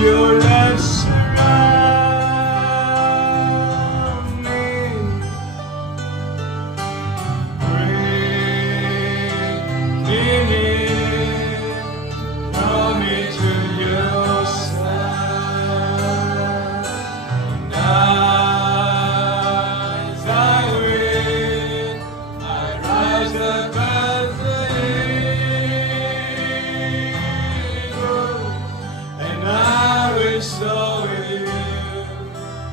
your love surround me. Bring me in, draw me to your side. And as I wait, I rise above the eagle, and I will soar with you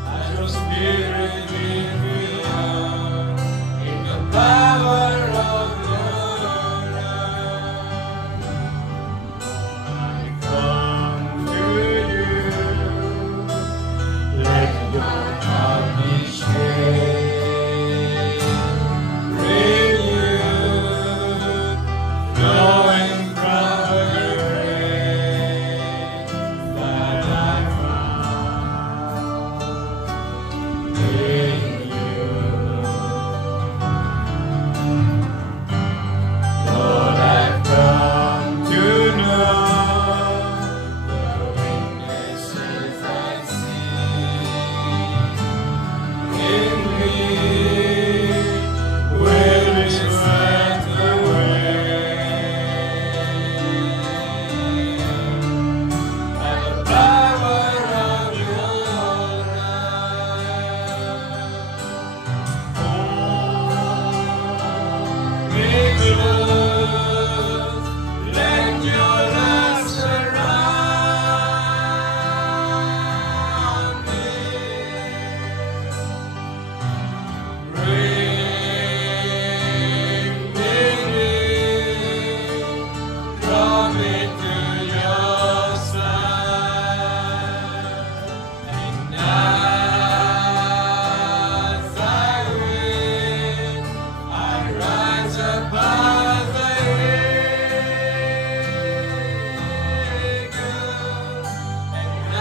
as your spirit leads me on in the power of your love. I come to you, let your heart be changed. Bring you, knowing proper grace that I found in you. Lord, I've come to know the weaknesses I see in me. Will is right away, by the power of your love. Make love, let your love surround me. Bring me in, draw me to your side. And as I wait, I rise above the eagle, and I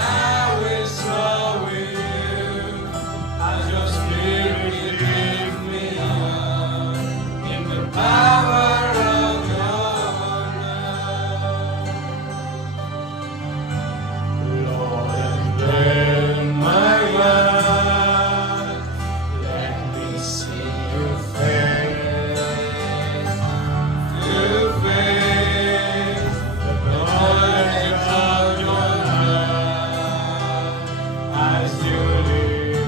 will soar with you as your spirit leads me on in the power of your love. Lord, unveil my eyes, let me see your face to face, the knowledge of your love as you lead.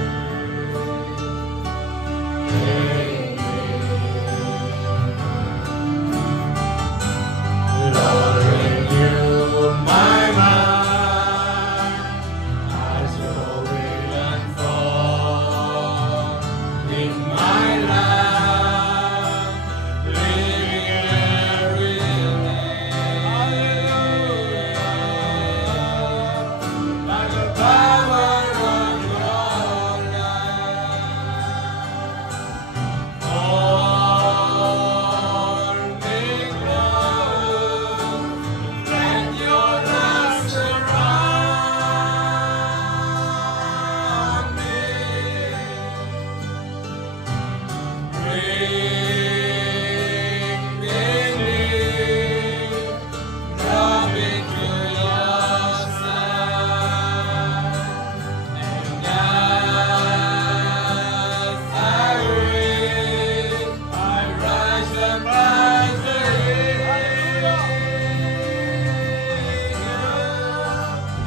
Lord, renew my mind as your will unfold in my life, living every day. Hallelujah, by the power of your love. Lord, make love, let your love surround me. Bring me in, draw me to your side. And as I wait, I rise above the eagle,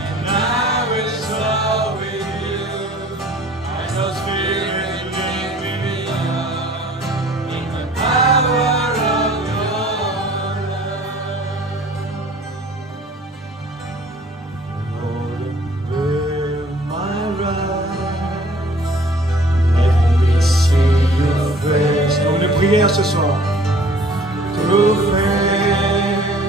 and I will soar with you as your spirit leads me on in the power of your love. Lord, unveil my eyes, let me see your face. Dans les prières ce soir. Through faith,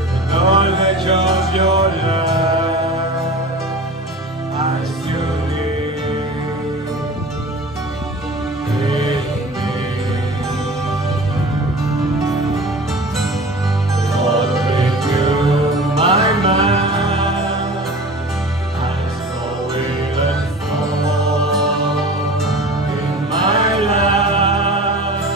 the knowledge of your love as you lead. Lord, renew my mind as your will unfold in my life.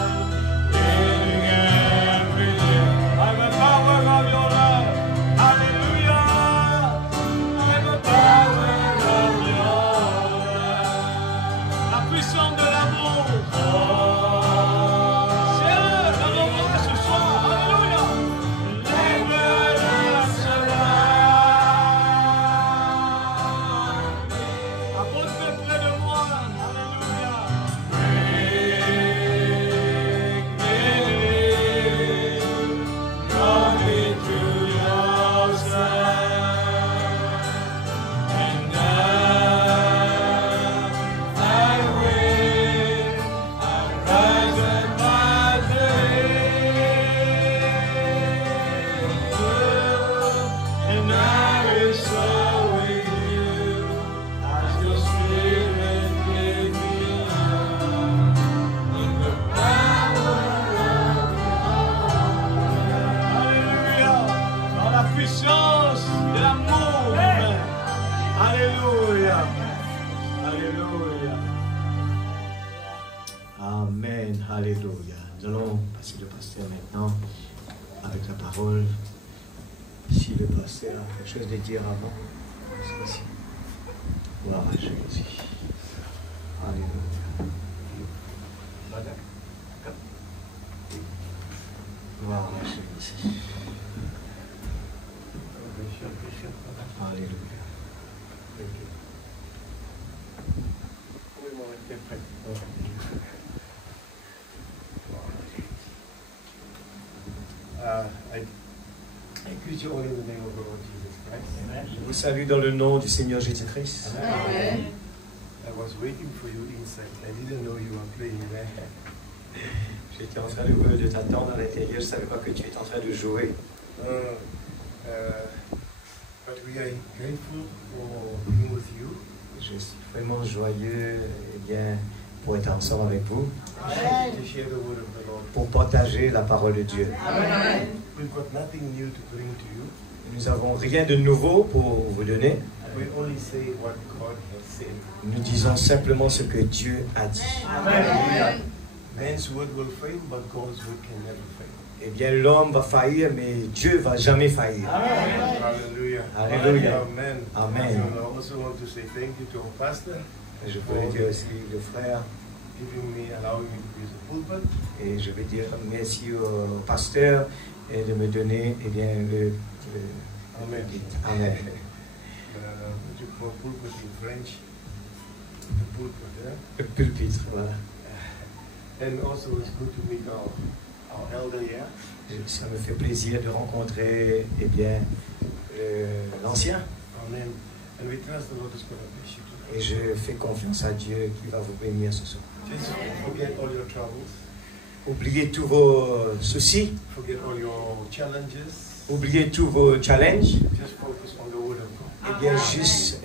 Amen. Alléluia. Nous allons passer le pasteur maintenant avec la parole. Si le pasteur a quelque chose à dire avant, c'est ici. Gloire à Jésus. Alléluia. Gloire à Jésus. Alléluia. I greet you all in the name of the Lord Jesus Christ. Je vous salue dans le nom du Seigneur Jésus-Christ. Amen. I was waiting for you inside. I didn't know you were playing there. J'étais en train de t'attendre à l'intérieur. Je ne savais pas que tu étais en train de jouer. But we are grateful for being with you. Je suis vraiment joyeux pour être ensemble avec vous. To share the word of the Lord. Pour partager la parole de Dieu. Amen. We've got nothing new to bring to you. Nous n'avons rien de nouveau pour vous donner. We only say what God has said. Nous disons simplement ce que Dieu a dit. Amen. Man's word will fail, but God's word can never fail. Eh bien, l'homme va faillir, mais Dieu ne va jamais faillir. Amen. Hallelujah. Alléluia. Amen. Amen. And I also want to say thank you to our pastor. Je peux dire aussi le frère. Allowing me to use the pulpit. Et je vais dire merci au pasteur et de me donner Amen. Amen. What you call pulpit in French? The pulpit, Le pupitre, voilà. And also it's good to meet our elder here. Ça me fait plaisir de rencontrer l'ancien. Amen. And we trust the Lord is going to bless you today. Et je fais confiance à Dieu qui va vous bénir ce soir. Just forget all your troubles. Oubliez tous vos soucis. Forget all your challenges. Oubliez tous vos challenges. Just focus on the word of God. Et bien juste,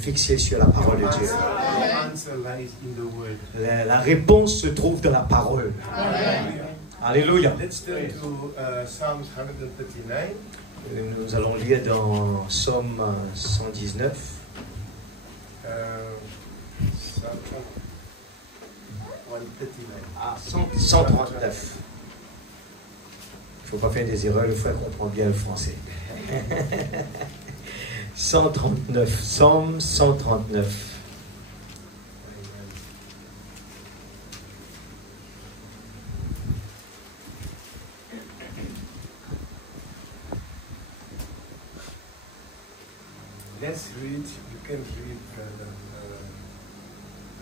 fixez sur la parole de Dieu. The answer lies in the word. La réponse se trouve dans la parole. Alléluia. Let's turn to Psalms 139. Nous allons lire dans Psaume 119. Psalm 139. Ah, 139. Il ne faut pas faire des erreurs, le frère comprend bien le français. 139, Psaume 139. Let's read, you can read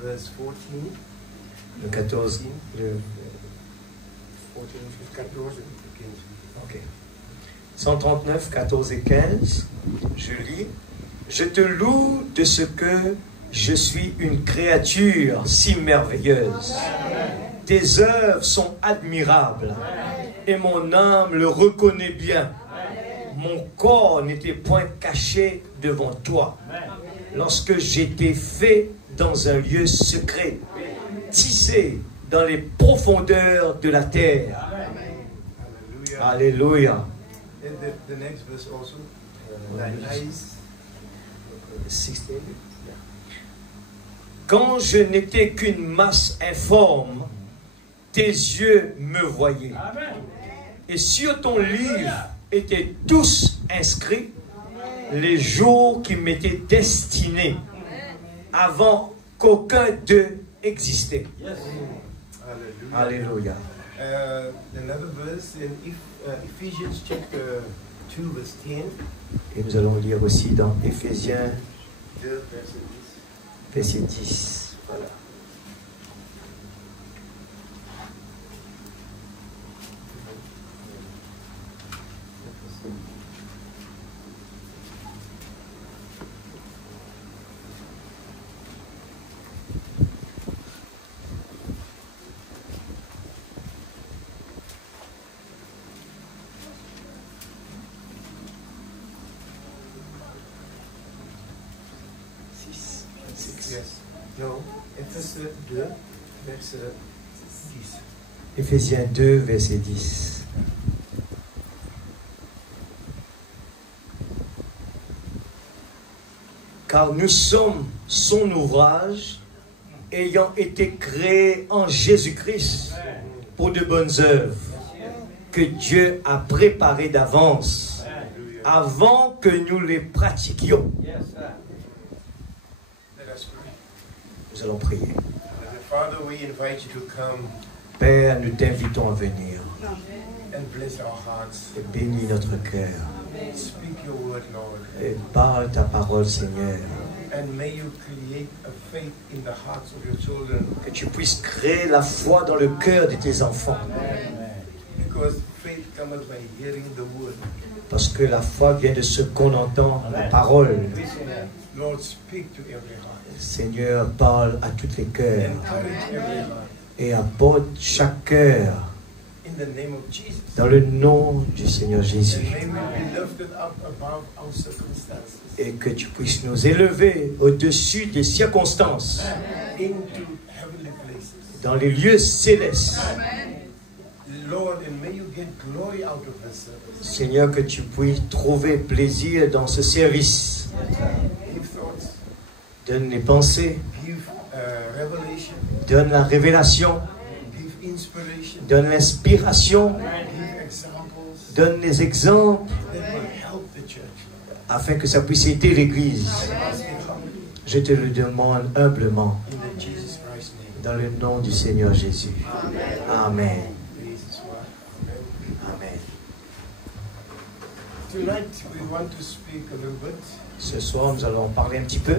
verse 14. Le 14. Le 14. Ok. 139, 14 et 15. Je lis. Je te loue de ce que je suis une créature si merveilleuse. Tes œuvres sont admirables et mon âme le reconnaît bien. Mon corps n'était point caché devant toi lorsque j'étais fait dans un lieu secret, tissé dans les profondeurs de la terre. Alléluia. And the next verse also, thine eyes. 16. Quand je n'étais qu'une masse informe, tes yeux me voyaient. Et sur ton livre étaient tous inscrits les jours qui m'étaient destinés avant qu'aucun d'eux existait. Alléluia. Another verse in Ephesians chapter 2 verse 10. Et nous allons lire aussi dans Éphésiens 2 verset 10. Voilà. Yes. No. Éphésiens 2 verset 10. Éphésiens 2 verset 10. Car nous sommes son ouvrage, ayant été créés en Jésus-Christ pour de bonnes œuvres que Dieu a préparées d'avance avant que nous les pratiquions. Nous allons prier. Father, we invite you to come Père, nous t'invitons à venir and bless our hearts. et bénis notre cœur. Speak your word, Lord. Et parle ta parole, Seigneur. And may you create a faith in the hearts of your children. Que tu puisses créer la foi dans le cœur de tes enfants. Because faith cometh by hearing the word. Parce que la foi vient de ce qu'on entend, la parole. Lord, speak to every heart. Seigneur, parle à tous les cœurs Encourage every heart. et apporte chaque cœur In the name of Jesus. dans le nom du Seigneur Jésus. And may we be lifted up above our circumstances. Et que tu puisses nous élever au-dessus des circonstances, Into heavenly places. dans les lieux célestes. Lord, and may you get glory out of this service. Seigneur, que tu puisses trouver plaisir dans ce service. Give thoughts. Donne les pensées, Give revelation. donne la révélation, Give inspiration. donne l'inspiration, Give examples donne les exemples, that will help the church. afin que ça puisse aider l'Église. Ask it humbly Je te le demande humblement, in the Jesus Christ name. dans le nom du Seigneur Jésus. Amen. Jesus, Amen. Amen. Tonight we want to speak a little bit Ce soir, nous allons parler un petit peu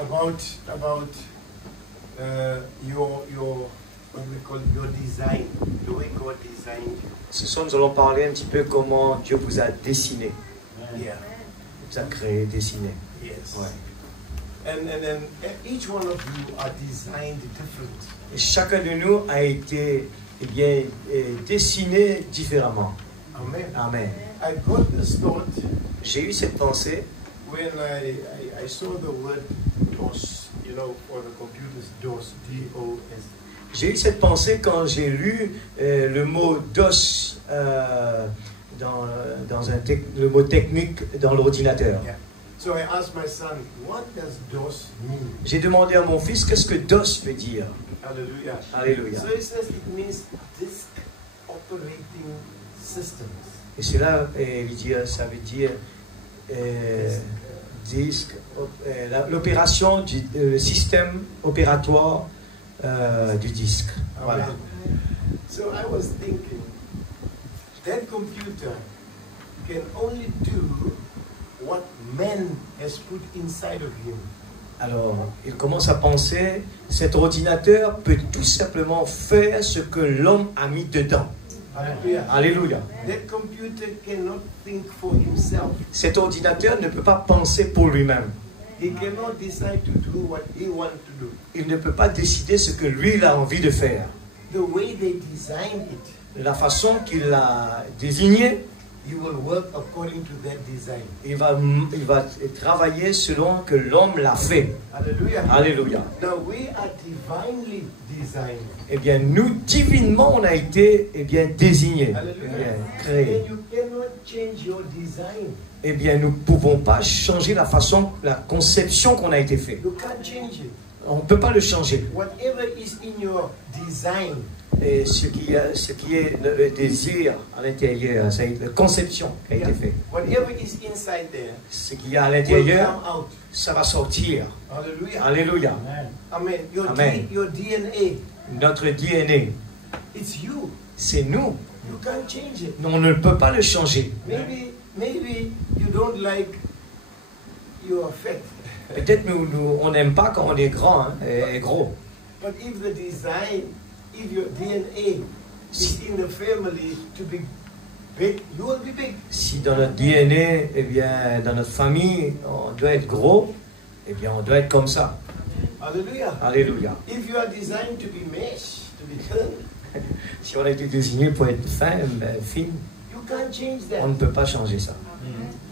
about your what we call your design, the way God designed you. Ce soir, nous allons parler un petit peu comment Dieu vous a dessiné, Yeah. vous a créé, dessiné. Yes. Ouais. And each one of you are designed different. Et chacun de nous a été dessiné différemment. Amen. Amen. I got this thought J'ai eu cette pensée when I saw the word DOS, you know, for the computers, DOS, D-O-S. J'ai eu cette pensée quand j'ai lu le mot DOS dans le mot technique dans l'ordinateur. Yeah. So I asked my son, what does DOS mean? J'ai demandé à mon fils qu'est-ce que DOS veut dire. Hallelujah. Alléluia. So it says it means disk operating systems. Et cela, ça veut dire disque, l'opération du système opératoire du disque. Voilà. Amen. So I was thinking, that computer can only do what man has put inside of him. Alors, il commence à penser, cet ordinateur peut tout simplement faire ce que l'homme a mis dedans. Hallelujah. Alléluia. That computer cannot think for himself. Cet ordinateur ne peut pas penser pour lui-même. He cannot decide to do what he wants to do. Il ne peut pas décider ce que lui il a envie de faire. The way they designed it, La façon qu'il l'a désigné, he will work according to that design. il va travailler selon que l'homme l'a fait. Hallelujah. Alléluia. Now we are divinely designed. Eh bien, nous, divinement, on a été désignés, Hallelujah. créés. And you cannot change your design. Eh bien, nous ne pouvons pas changer la façon, la conception qu'on a été fait. You can't change it. On ne peut pas le changer. Whatever is in your design, Et ce qui est le désir à l'intérieur, c'est la conception qui a été faite. whatever is inside there, Ce qu'il y a à will l'intérieur, come out. ça va sortir. Hallelujah. Alléluia. Amen. Amen. Your DNA, Notre DNA, it's you. c'est nous. You can't change it. On ne peut pas le changer. Maybe you don't like your fat. Peut-être on n'aime pas quand on est grand et gros. But if the design, if your DNA is in the family to be big, you will be big. Si dans notre DNA, dans notre famille, on doit être gros, on doit être comme ça. Hallelujah. Alléluia. If you are designed to be mesh, to be thin, Si on a été désigné pour être fin, fine, you can't change on that. ne peut pas changer ça.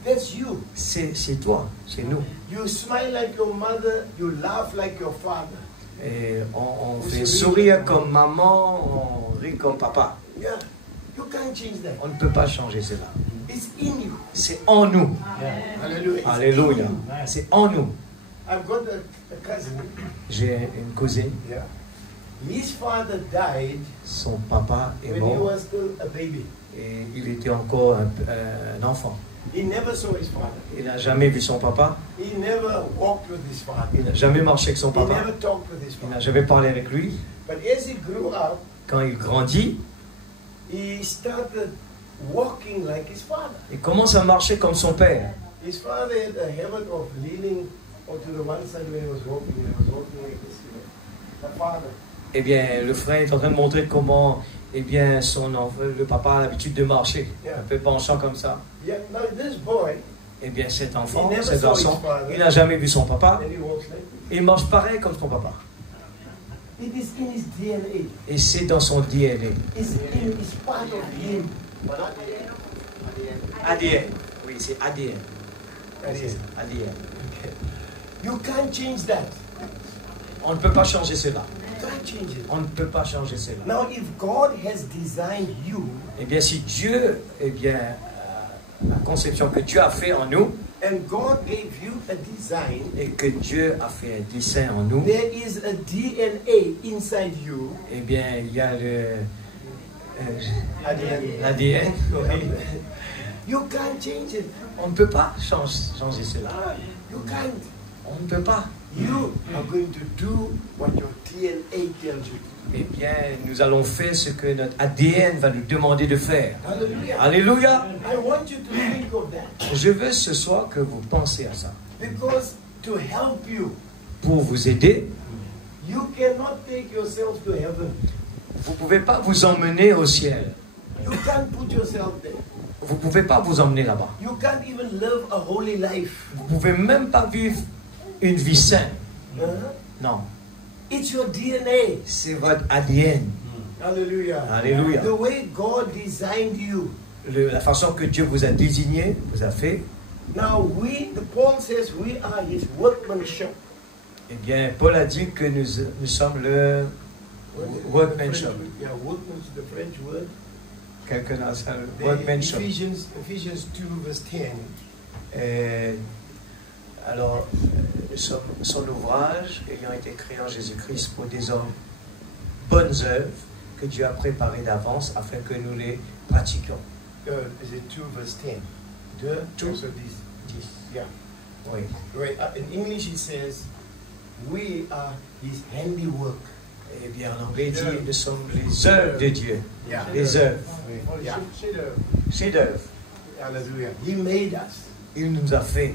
That's you. C'est toi, c'est nous. You smile like your mother, you laugh like your father. Et on fait sourire comme maman, on rit comme papa. Yeah, you can't change that. On ne peut pas changer cela. It's in you. C'est en nous. Hallelujah. It's in Alléluia. you. C'est en nous. I've got a cousin. J'ai une cousine, Yeah. His father died son papa est when he mort was still a baby. et il était encore un enfant. He never saw his father. Il n'a jamais vu son papa, He never walked with his father. il n'a jamais marché avec son He papa, never talked with his il n'a father. jamais parlé avec lui. But as he grew up, Quand il grandit, he started walking like his father. il commence à marcher comme son père. His father had a habit of leaning onto the one side when he was walking. He was walking like this, you know. The father. Eh bien, le frère est en train de montrer comment, eh bien, le papa a l'habitude de marcher, un peu penchant comme ça. Yeah, now this boy, Eh bien, cet enfant, He never cet saw his garçon, father. il n'a jamais vu son papa, and he walks like this. et il marche pareil comme son papa. It is in his DNA. Et c'est dans son DNA. It's part of him. ADN. Oui, c'est ADN. ADN. ADN. You can't change that. On ne peut pas changer cela. You can't change it. On ne peut pas changer cela. Now, if God has designed you, Eh bien, si Dieu, eh bien, la conception que Dieu a fait en nous, and God gave you a design, et que Dieu a fait un dessin en nous, there is a DNA inside you. eh bien, il y a ADN. l'ADN. Oui. You can't change it. On ne peut pas changer cela. You can't. On ne peut pas. You are going to do what your DNA tells you. Eh bien, nous allons faire ce que notre ADN va nous demander de faire. Hallelujah. Alléluia. I want you to think of that. Je veux ce soir que vous pensiez à ça. Because to help you, Pour vous aider, you cannot take yourself to heaven. vous ne pouvez pas vous emmener au ciel. You can't put yourself there. Vous ne pouvez pas vous emmener là-bas. You can't even live a holy life. Vous ne pouvez même pas vivre une vie sainte. Huh? Non. It's your DNA. C'est votre ADN. Hallelujah. Alléluia. The way God designed you. La façon que Dieu vous a désigné, vous a fait, Now Paul says we are his workmanship. eh bien, Paul a dit que nous sommes le workmanship. Yeah, workmanship, the French word. Quelqu'un a ça, le The workmanship. Ephesians 2 verse 10. Alors, nous sommes son ouvrage ayant été créé en Jésus-Christ pour des hommes, bonnes œuvres que Dieu a préparées d'avance afin que nous les pratiquions. Is it 2 verse 10? 2 verse 10. Yeah. Oui. Right. In English it says, we are his handiwork. Eh bien, en anglais, il dit, nous sommes les œuvres de Dieu. Yeah. Les œuvres. Yeah. Chefs-d'œuvre. Hallelujah. He made us. Il nous a fait.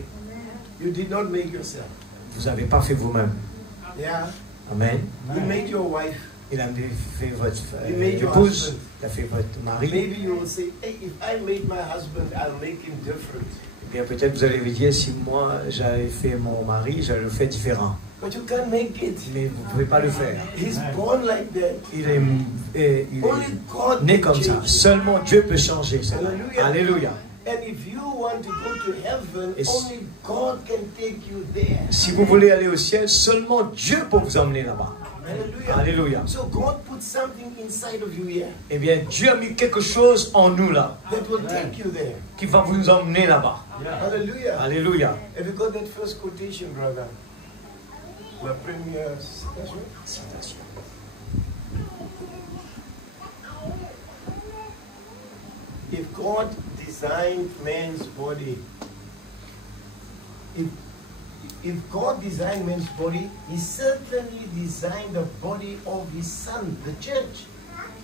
You did not make yourself. Vous n'avez pas fait vous-même. Yeah. Amen. He made your wife. Il a fait votre He made your épouse. husband. Il a fait votre mari. Maybe you will say, hey, if I made my husband, I'll make him different. Eh bien, peut-être vous allez vous dire, si moi j'avais fait mon mari, je le fais différent. But you can't make it. Mais vous ne pouvez pas le faire. He's born like that. Il est Only God né can comme ça. change. Seulement Dieu peut changer cela. Hallelujah. Alléluia. And if you want to go to heaven, Et si- only God can take you there. Si vous voulez aller au ciel, seulement Dieu peut vous emmener là-bas. Hallelujah. Alléluia. So God put something inside of you here Eh bien, Dieu a mis quelque chose en nous là, that will take you there. qui va vous emmener là-bas. Hallelujah. Alléluia. Have you got that first quotation, brother? La première citation. If God designed man's body, if God designed man's body, He certainly designed the body of His Son, the church.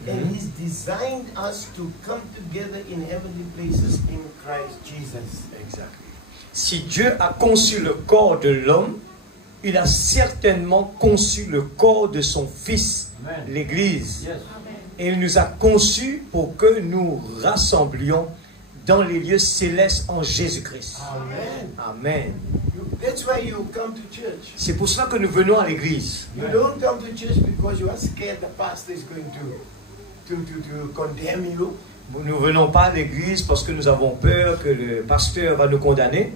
And He's designed us to come together in heavenly places in Christ Jesus. Exactly. Si Dieu a conçu le corps de l'homme, il a certainement conçu le corps de son Fils, l'Église. Yes. Et il nous a conçus pour que nous rassemblions dans les lieux célestes en Jésus-Christ. Amen. Amen. That's why you come to church. C'est pour cela que nous venons à l'église. You don't come to church because you are scared the pastor is going to condemn you. Nous ne venons pas à l'église parce que nous avons peur que le pasteur va nous condamner,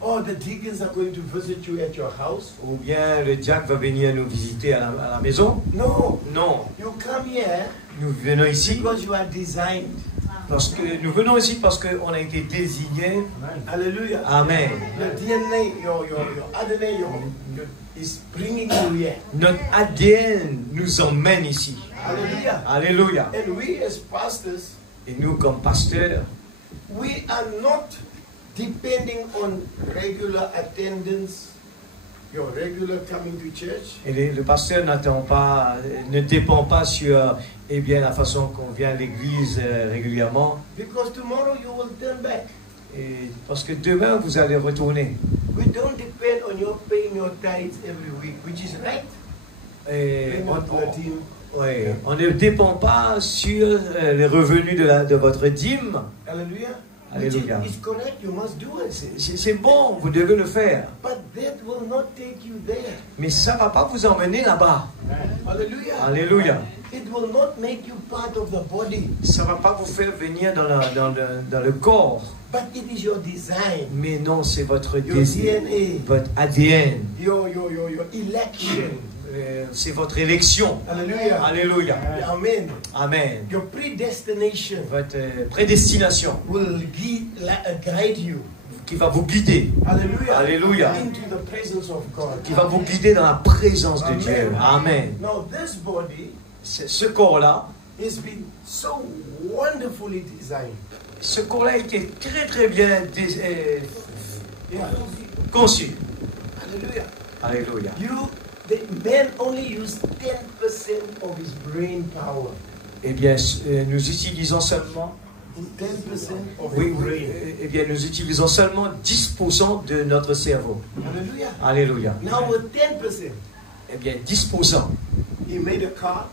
Or the deacons are going to visit you at your house. ou bien le diacre va venir nous visiter à la maison. No. Non, You come here nous venons ici because you are designed. Parce que nous venons ici parce qu'on a été désignés. Hallelujah. Amen. Your DNA, your ADN, is bringing you here. Notre ADN nous emmène ici. Hallelujah. Alléluia. And we as pastors, Et nous, comme pasteurs, we are not depending on regular attendance, your regular coming to church. et le pasteur ne dépend pas sur la façon qu'on vient à l'église régulièrement. Because tomorrow you will turn back. Et parce que demain, vous allez retourner. We don't depend on your paying your tithes every week, which is right. Et Paying your 13. on ne dépend pas sur les revenus de votre dîme. Hallelujah. Alléluia. Which is correct, you must do it. C'est bon, vous devez le faire. But that will not take you there. Mais ça ne va pas vous emmener là-bas. Hallelujah. Alléluia. It will not make you part of the body, Ça ne va pas vous faire venir dans le corps. but it is your design, Mais non, c'est votre your désir, DNA, votre ADN. your election. C'est votre élection. Hallelujah. Alléluia. Amen. Amen. Your predestination Votre prédestination will guide you. qui va vous guider. Hallelujah. Alléluia. Into the presence of God. Qui va vous guider dans la présence de Amen. Dieu. Amen. Now this body Ce corps-là, has been so wonderfully designed. ce corps-là a été très très bien Yeah. conçu. Hallelujah. Alléluia. The man only used 10% of his brain power. Eh bien, nous utilisons seulement 10% of Oui, his brain. eh bien, nous utilisons seulement 10% de notre cerveau. Hallelujah. Alléluia. Now with 10%, Eh bien, 10%. he made a car,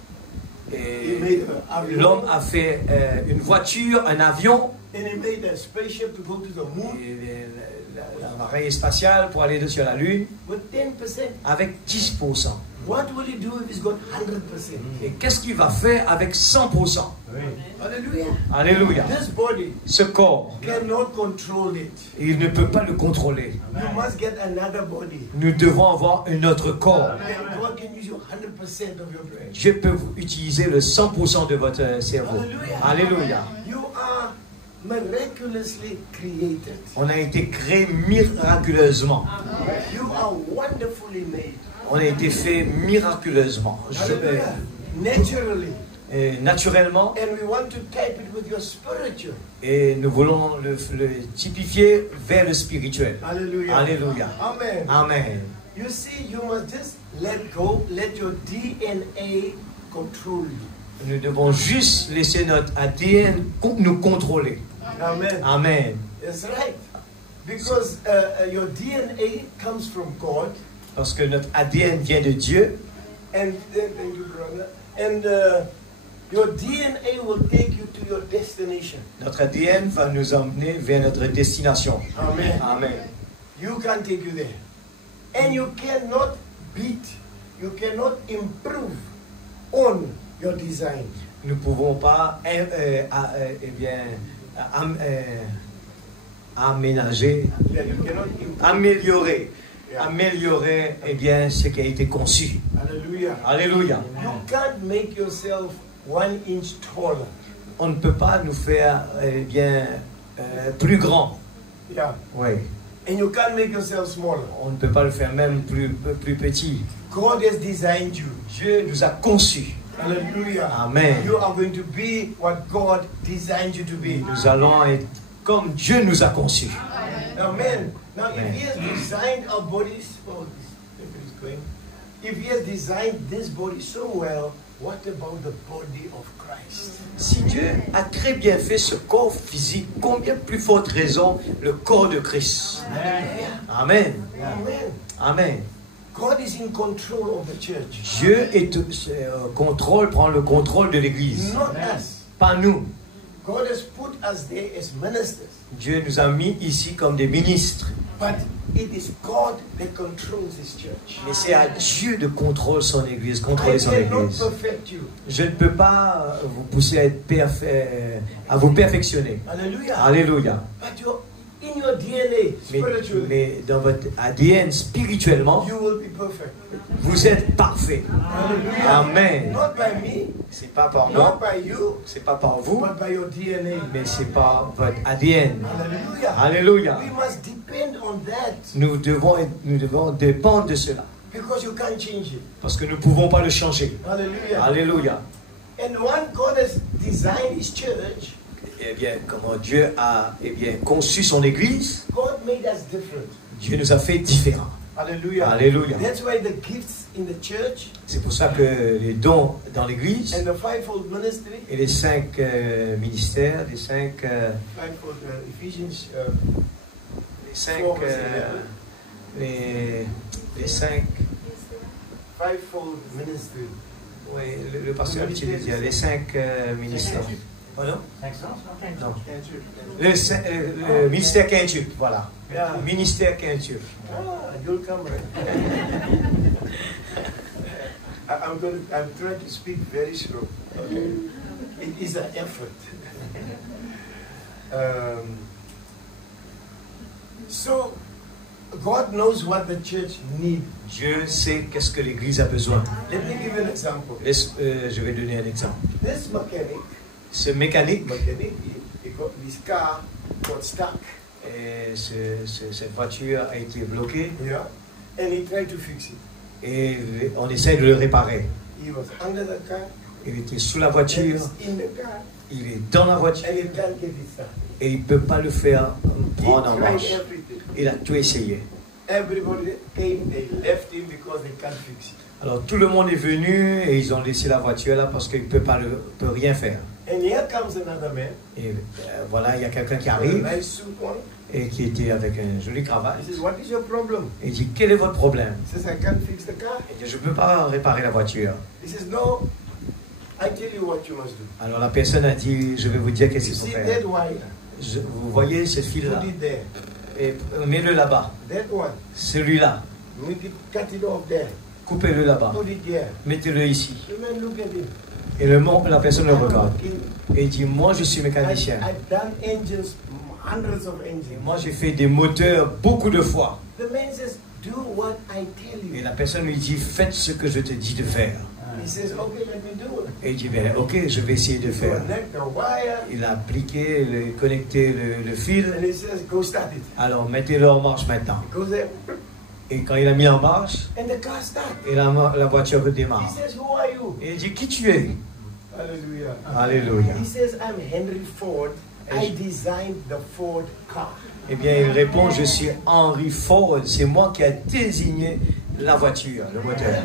he Et made an avion, l'homme a fait une voiture, un avion, and he made a spaceship to go to the moon et l'appareil spatial pour aller sur la Lune, with 10%. avec 10%. What will he do if he's got 100%? Et qu'est-ce qu'il va faire avec 100%? Hallelujah. Alléluia. This body Ce corps, cannot control it. il ne peut pas le contrôler. You must get another body. Nous devons avoir un autre corps. And God can use you 100% of your brain. Dieu peut utiliser le 100% de votre cerveau. Hallelujah. Alléluia. You are miraculously created. On a été créé miraculeusement. You are wonderfully made. On a été fait miraculeusement. Hallelujah. Naturally. Naturellement. And we want to type it with your spiritual. Et nous voulons le typifier vers le spirituel. Hallelujah. Alléluia. Amen. Amen. You see, you must just let go, let your DNA control you. Nous devons juste laisser notre ADN nous contrôler. Amen. Amen. That's right. Because your DNA comes from God. Parce que notre ADN vient de Dieu. And thank you, brother. And your DNA will take you to your destination. Notre ADN va nous emmener vers notre destination. Amen. Amen. You can't take you there. And you cannot beat, you cannot improve on your design. Nous ne pouvons pas aménager, Yeah, you cannot improve. améliorer, Yeah. améliorer ce qui a été conçu. Hallelujah. Alléluia. You can't make yourself 1 inch taller. On ne peut pas nous faire plus grand. Yeah. Oui. And you can't make yourself smaller. On ne peut pas le faire même plus petit. God has designed you. Dieu nous a conçus. Hallelujah. Amen. You are going to be what God designed you to be. Nous allons être comme Dieu nous a conçus. Amen. Now, Amen. if He has designed our bodies, if He has designed this body so well, what about the body of Christ? Si Dieu a très bien fait ce corps physique, combien plus forte raison le corps de Christ. Amen. Amen. Amen. God is in control of the church, Dieu prend le contrôle de l'Église. not us. Pas nous. God has put us there as ministers, Dieu nous a mis ici comme des ministres. but it is God that controls His church. Mais c'est à Dieu de contrôler son Église, I contrôler son cannot Église. perfect you. Je ne peux pas vous pousser à être à vous perfectionner. Hallelujah. Alléluia. But in your DNA, spiritually, mais dans votre ADN spirituellement, you will be perfect. vous êtes parfait. Hallelujah. Amen. Not by me, C'est pas par not moi, by you, c'est pas par vous, but by your DNA. mais c'est par votre ADN. Hallelujah. Alléluia. We must depend on that Nous devons dépendre de cela. because you can't change it. Parce que nous ne pouvons pas le changer. Hallelujah. Alléluia. And when God has designed His church, Eh bien, comment Dieu a conçu son Église, God made us different. Dieu nous a fait différents. Hallelujah. Alléluia. That's why the gifts in the church C'est pour ça que les dons dans l'Église and the fivefold ministry, et les 5 ministères, les 5, fivefold Ephesians, les 5, Four, verse 11. les 5, fivefold ministry. oui, le pasteur utilise les 5 ministères. Oh non? Non. Le ministère quintuple, voilà. Yeah. Ministère quintuple. Ah, you'll come right. I'm trying to speak very slow. Okay. It is an effort. So, God knows what the church needs. Dieu sait qu'est-ce que l'Église a besoin. Let me give you an example. Je vais donner un exemple. This mechanic, Ce mécanique, he got his car got stuck. et cette voiture a été bloquée Yeah. And he tried to fix it. et on essaie de le réparer. He was under the car, Il était sous la and voiture, he's in the car, il est dans la voiture and he can't get it started. et il ne peut pas le faire He prendre en tried marche. everything. Il a tout essayé. Everybody came, they left him because they can't fix it. Alors tout le monde est venu et ils ont laissé la voiture là parce qu'il ne peut rien faire. And here comes another man, Et voilà, il y a quelqu'un qui with a arrive nice suit on. et qui était avec une jolie cravate. He says, "What is your problem?" Et il dit, quel est votre problème? He says, "I can't fix the car." Il dit, je ne peux pas réparer la voiture. He says, "No, I tell you what you must do. Alors la personne a dit, je vais vous dire You qu'est-ce qu'il faut see faire. that wire? Vous voyez ce fil-là? Put it there. Et mets-le là-bas. That one, Celui-là, cut it off there. coupez-le là-bas. Put it here." Mettez-le ici. The man look at him. Et la personne le regarde. Okay. Et il dit, moi je suis mécanicien. I've done engines, hundreds of Et engines. moi j'ai fait des moteurs beaucoup de fois. The man says, "Do what I tell Et you." la personne lui dit, faites ce que je te dis de faire. He says, "Okay, let me do it." Et il dit, ben, ok, je vais essayer de faire. Connect the wire, Il a appliqué, connecté le fil. and he says, "Go start it." Alors mettez-le en marche maintenant. He goes there, Et quand il a mis en marche, and the car starts. et la voiture He redémarre. says, "Who are you?" Et il dit, qui tu es? Hallelujah. Alléluia. He says, "I'm Henry Ford. I designed the Ford car." Eh bien, il répond, je suis Henry Ford. C'est moi qui a désigné la voiture, le moteur.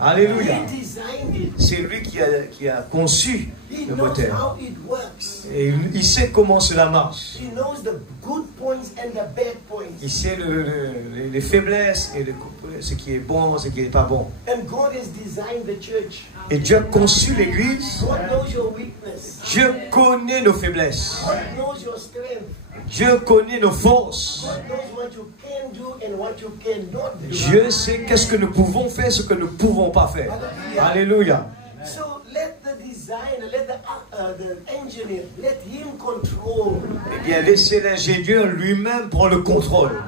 Alléluia. He designed it. C'est lui qui a conçu He le knows moteur. how it works. Et il sait comment cela marche. He knows the good points and the bad points. Il sait les faiblesses et ce qui est bon, ce qui n'est pas bon. And God has designed the church. Et Dieu a conçu l'Église. God knows your weakness. Dieu connaît nos faiblesses. God knows your strength. Dieu connaît nos forces. God knows what you can do and what you cannot do. Dieu sait qu'est-ce que nous pouvons faire, ce que nous ne pouvons pas faire. Alléluia. So let the designer, let the engineer, let him control. Eh bien, laissez l'ingénieur lui-même prendre le contrôle.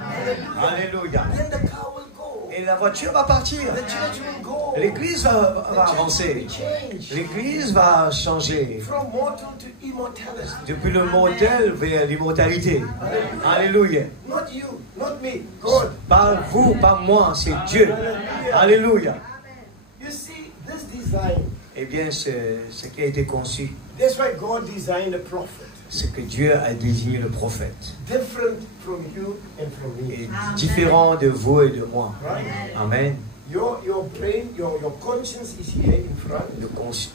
Alléluia. Then the car will go. Et la voiture va partir. The church will go. L'Église va The church avancer. will change. L'Église va changer. From mortal to immortality. Depuis le modèle vers l'immortalité. Alléluia. Not you, not me, God. Pas vous, pas moi, c'est Dieu. Alléluia. You see, this design, Eh bien, ce qui a été conçu, that's why God designed a prophet. c'est que Dieu a désigné le prophète. Different from you and from me. Et différent de vous et de moi. Right? Amen. Your brain, your conscience is here in front.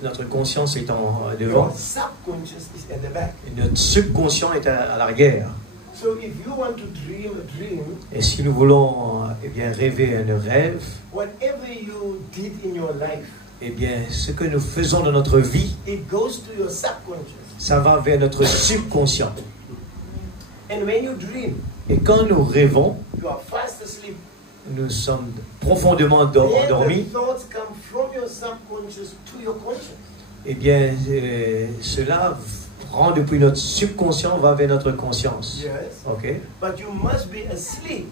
Notre conscience est devant. Your subconscious is at the back. Et notre subconscient est à l'arrière. So if you want to dream a dream, Et si nous voulons eh bien, rêver un rêve, whatever you did in your life, eh bien, ce que nous faisons dans notre vie, it goes to your subconscious. ça va vers notre subconscient. And when you dream, Et quand nous rêvons, you are fast asleep. nous sommes profondément Then endormis. the thoughts come from your subconscious to your conscious. Eh bien, cela prend depuis notre subconscient, va vers notre conscience. Yes. Ok? But you must be asleep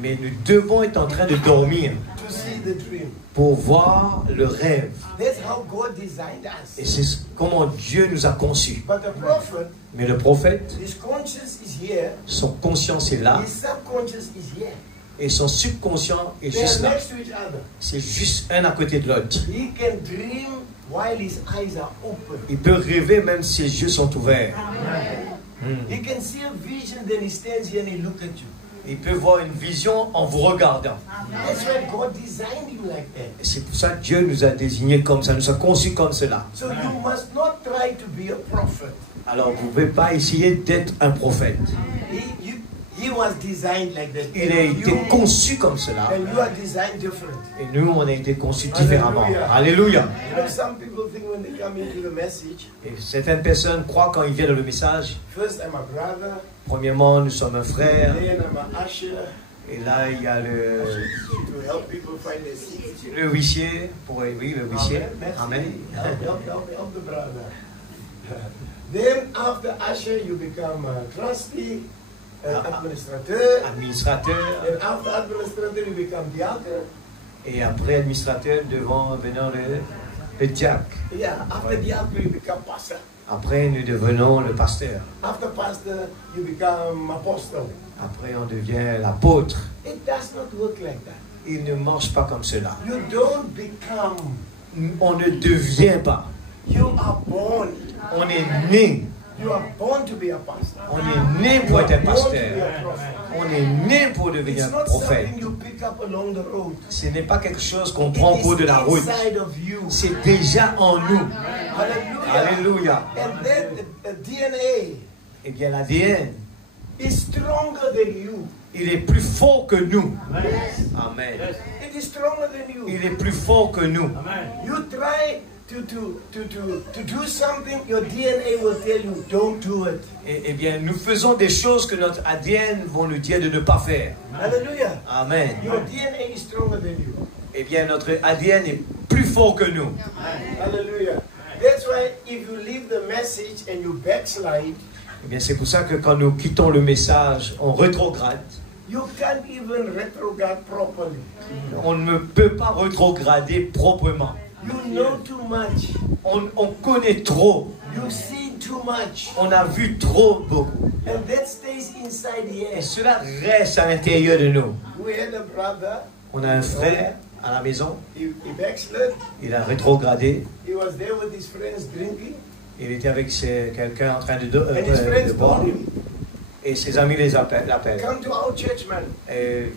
Mais nous devons être en train de dormir to see the dream. pour voir le rêve. That's how God designed Et us. c'est comment Dieu nous a conçus. But the prophet, Mais le prophète, his conscience is here, son conscience est là his subconscious is here. et son subconscient est They juste are là. next to each other. C'est juste un à côté de l'autre. He can dream while his eyes are open. Il peut rêver même si ses yeux sont ouverts. He can see a vision, then he stands here and he looks at you. Il peut voir une vision en vous regardant. That's why God designed him like that. Et c'est pour ça que Dieu nous a désignés comme ça, nous a conçus comme cela. So you must not try to be a prophet. Alors vous ne pouvez pas essayer d'être un prophète. He was designed like that. Il a été conçu comme cela. And you are designed different. Et nous, on a été conçus différemment. Alléluia. You know, some people think when they come into the message, Et certaines personnes croient quand ils viennent dans le message, first I'm a brother, premièrement, nous sommes un frère. then I'm an usher Et là, il y a to help people find their seats. le huissier. Oui, le huissier. Merci. Amen. Help the brother. Then after usher, you become a trustee, administrateur. Administrateur. Then after administrator, you become diacon. Et après administrateur, devant venant le diacre. Yeah, after diacon, you become pastor. Après, nous devenons le pasteur. After pastor, you become apostle. Après, on devient l'apôtre. It does not work like that. Il ne marche pas comme cela. You don't become. On ne devient pas. You are born. On est né. You are born to be a pastor. On est né You pour are être un born to be pasteur. a prophet. On est né pour devenir It's un not prophète. something you pick up along the road. Ce n'est pas quelque chose qu'on It prend au is cours de la route. inside of you. C'est déjà en nous. Hallelujah. Alléluia. And then the DNA Eh bien, l'ADN, is stronger than you. il est plus fort que nous. Yes. Amen. It is stronger than you. Il est plus fort que nous. You try to do something, your DNA will tell you, don't do it. Eh bien, nous faisons des choses que notre ADN vont nous dire de ne pas faire. Hallelujah. Amen. Your DNA is stronger than you. Eh bien, notre ADN est plus fort que nous. Hallelujah. That's why if you leave the message and you backslide, Eh bien, c'est pour ça que quand nous quittons le message, on rétrograde. you can't even retrograde properly. On ne peut pas rétrograder proprement. You know too much. On connaît trop. You've seen too much. On a vu trop beaucoup. And that stays inside Et here. cela reste à l'intérieur de nous. We had a brother, On a un frère à la maison. he backslid. Il a rétrograde. He was there with his friends drinking. Il était avec quelqu'un en train de And his friends boire. told him, Et ses amis l'appellent. come to our church, man.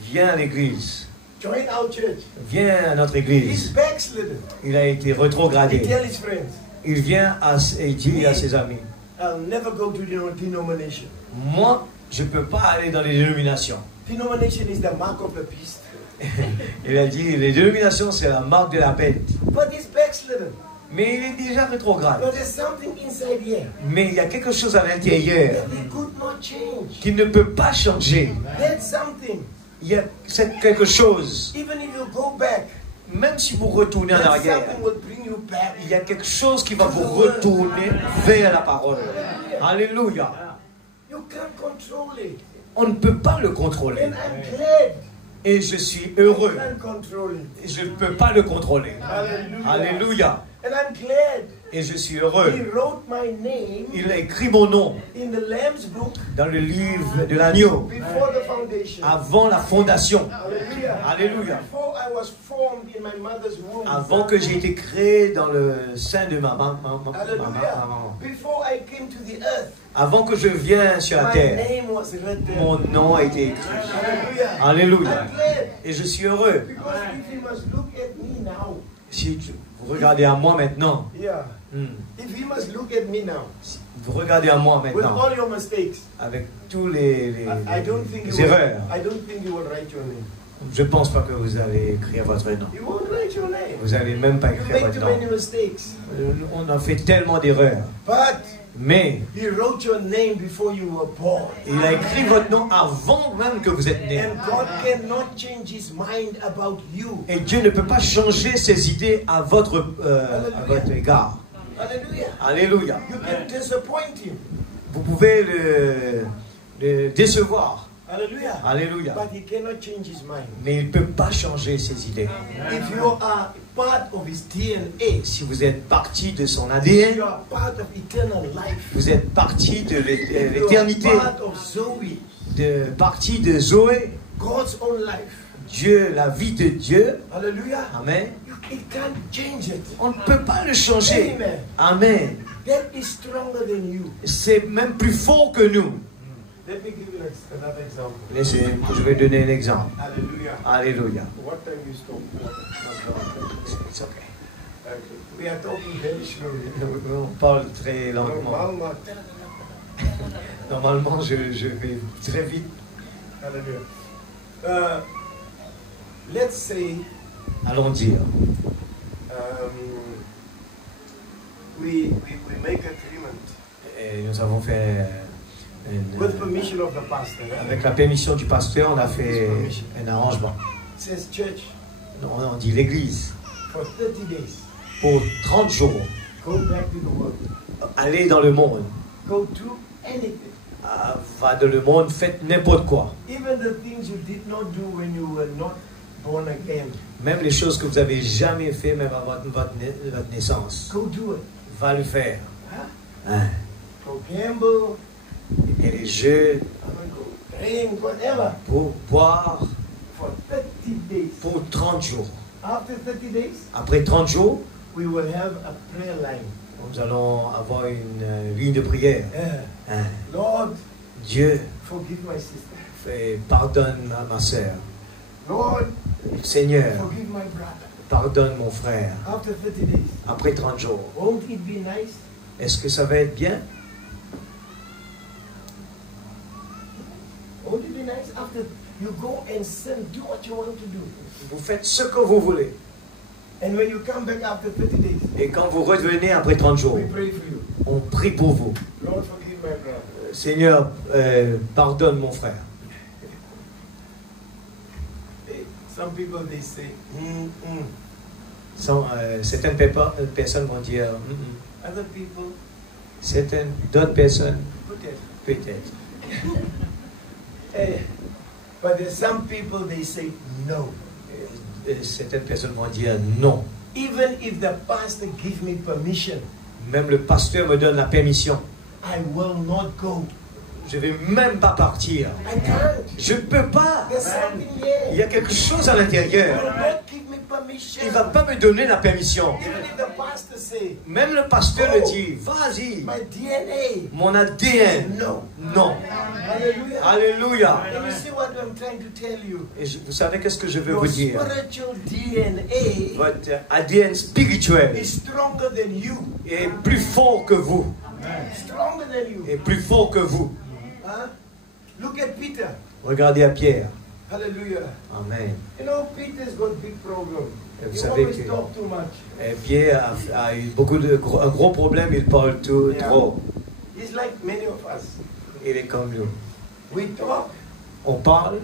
Viens à l'église. Join our church. Viens à notre He's église. backslidden. Il a été He rétrogradé. tell his friends, Il vient et dit à ses amis, I'll never go to denomination. moi, je ne peux pas aller dans les dénominations. Denomination is the mark of the beast. Il a dit, les dénominations, c'est la marque de la bête. But he's backslidden. Mais il est déjà rétrograde. But there's something inside here Mais il y a quelque chose à l'intérieur that he could not change. qui ne peut pas changer. That's something. Il y a quelque chose, Even if you go back, même si vous retournez en that arrière, something will bring you back. il y a quelque chose qui va vous retourner vers la parole. Alléluia. You can't control it. On ne peut pas le contrôler. And I'm glad Et je suis you heureux. can't control it. Je ne peux pas le contrôler. Hallelujah. Alléluia. And I'm glad Et je suis he heureux. wrote my name Il a écrit mon nom in the Lamb's book dans le livre de l'agneau before the foundation. avant la fondation. Hallelujah. Alléluia. Before I was formed in my mother's womb. Avant que j'ai été créé dans le sein de ma maman. Hallelujah. Before I came to the earth, Avant que je vienne sur la my terre, name was written. mon nom a été écrit. Hallelujah. Alléluia. I'm glad Et je suis heureux. because if he must look at me now, Si vous regardez à moi maintenant, yeah. hmm, If he must look at me now, si vous regardez à moi with maintenant, all your mistakes, avec tous les I don't think he will, erreurs, I don't think he will write your name. je ne pense pas que vous allez écrire votre nom. He won't write your name. Vous n'allez même pas You écrire make votre too many nom. mistakes. On a fait tellement d'erreurs. But Mais he wrote your name before you were born. il a écrit votre nom avant même que vous êtes né. And God cannot change his mind about you. Et Dieu ne peut pas changer ses idées à votre égard. Hallelujah. Alléluia. You can disappoint him. Vous pouvez le décevoir. Hallelujah. Alléluia. But he cannot change his mind. Mais il ne peut pas changer ses idées. If you are part of his DNA, Si vous êtes partie de son you ADN, are part of eternal life. vous êtes partie de You are l'éternité, part of Zoe, partie de Zoé, God's own life. Dieu, la vie de Dieu. Hallelujah. Amen. You can't change it. On ne peut pas le changer. Amen. Amen. That is stronger than you. C'est même plus fort que nous. Let me give you another example. Laissez, je vais donner un exemple. Hallelujah. Alléluia. What time you stop? It's okay. Okay. We are talking very slowly. On parle très lentement. Normalement. Normalement, je vais très vite. Hallelujah. Let's say Allons dire. we make agreement Et nous avons fait with permission of the pastor. avec la permission du pasteur, on a fait un arrangement. It says church On dit l'église. for 30 days. Pour 30 jours, Go back to the world. allez dans le monde. Go do anything. Va dans le monde, faites n'importe quoi. Even the things you did not do when you were not born again. Même les choses que vous n'avez jamais fait, même avant votre naissance. Go do it. Va le faire. Huh? Hein. Go gamble. Et les jeux, Go drink, whatever. pour boire, For 30 days. pour 30 jours. After 30 days, Après 30 jours, we will have a prayer line. nous allons avoir une ligne de prière. Hein. Lord, Dieu, forgive my sister. pardonne ma soeur. Lord, Seigneur, forgive my brother. pardonne mon frère. After 30 days. Après 30 jours. Won't it be nice? Est-ce que ça va être bien? Won't it be nice? After you go and sin, do what you want to do. Vous faites ce que vous voulez. And when you come back after 30 days, Et quand vous revenez après 30 jours, we pray for you. on prie pour vous. Lord, forgive my brother. Seigneur, pardonne mon frère. Some people, they say, Certaines personnes vont dire, Other people, d'autres personnes, peut-être. peut-être. But there's some people, they say no. Certaines personnes vont dire non. Even if the pastor gives me permission, Même le pasteur me donne la permission. I will not go. Je ne vais même pas partir. I can't. Je ne peux pas. There's something here. Il y a quelque chose à He will l'intérieur. not give me permission. Il ne va pas me donner la permission. Even if the pastor say, Même le pasteur me dit, vas-y, my DNA. mon ADN. No. Non. Hallelujah. Alléluia. And you see what I'm trying to tell you? Et vous savez qu'est-ce que je veux Your vous dire? spiritual DNA Votre ADN spirituel is stronger than you. est plus fort que vous. Stronger than you. Est plus fort que vous. Huh? Look at Peter. Regardez à Pierre. Hallelujah. Amen. You know, Peter's got big problem. Et vous He savez always que talk too much. Pierre a eu un gros problème, il parle trop. He's like many of us. Il est comme nous. We talk. On parle.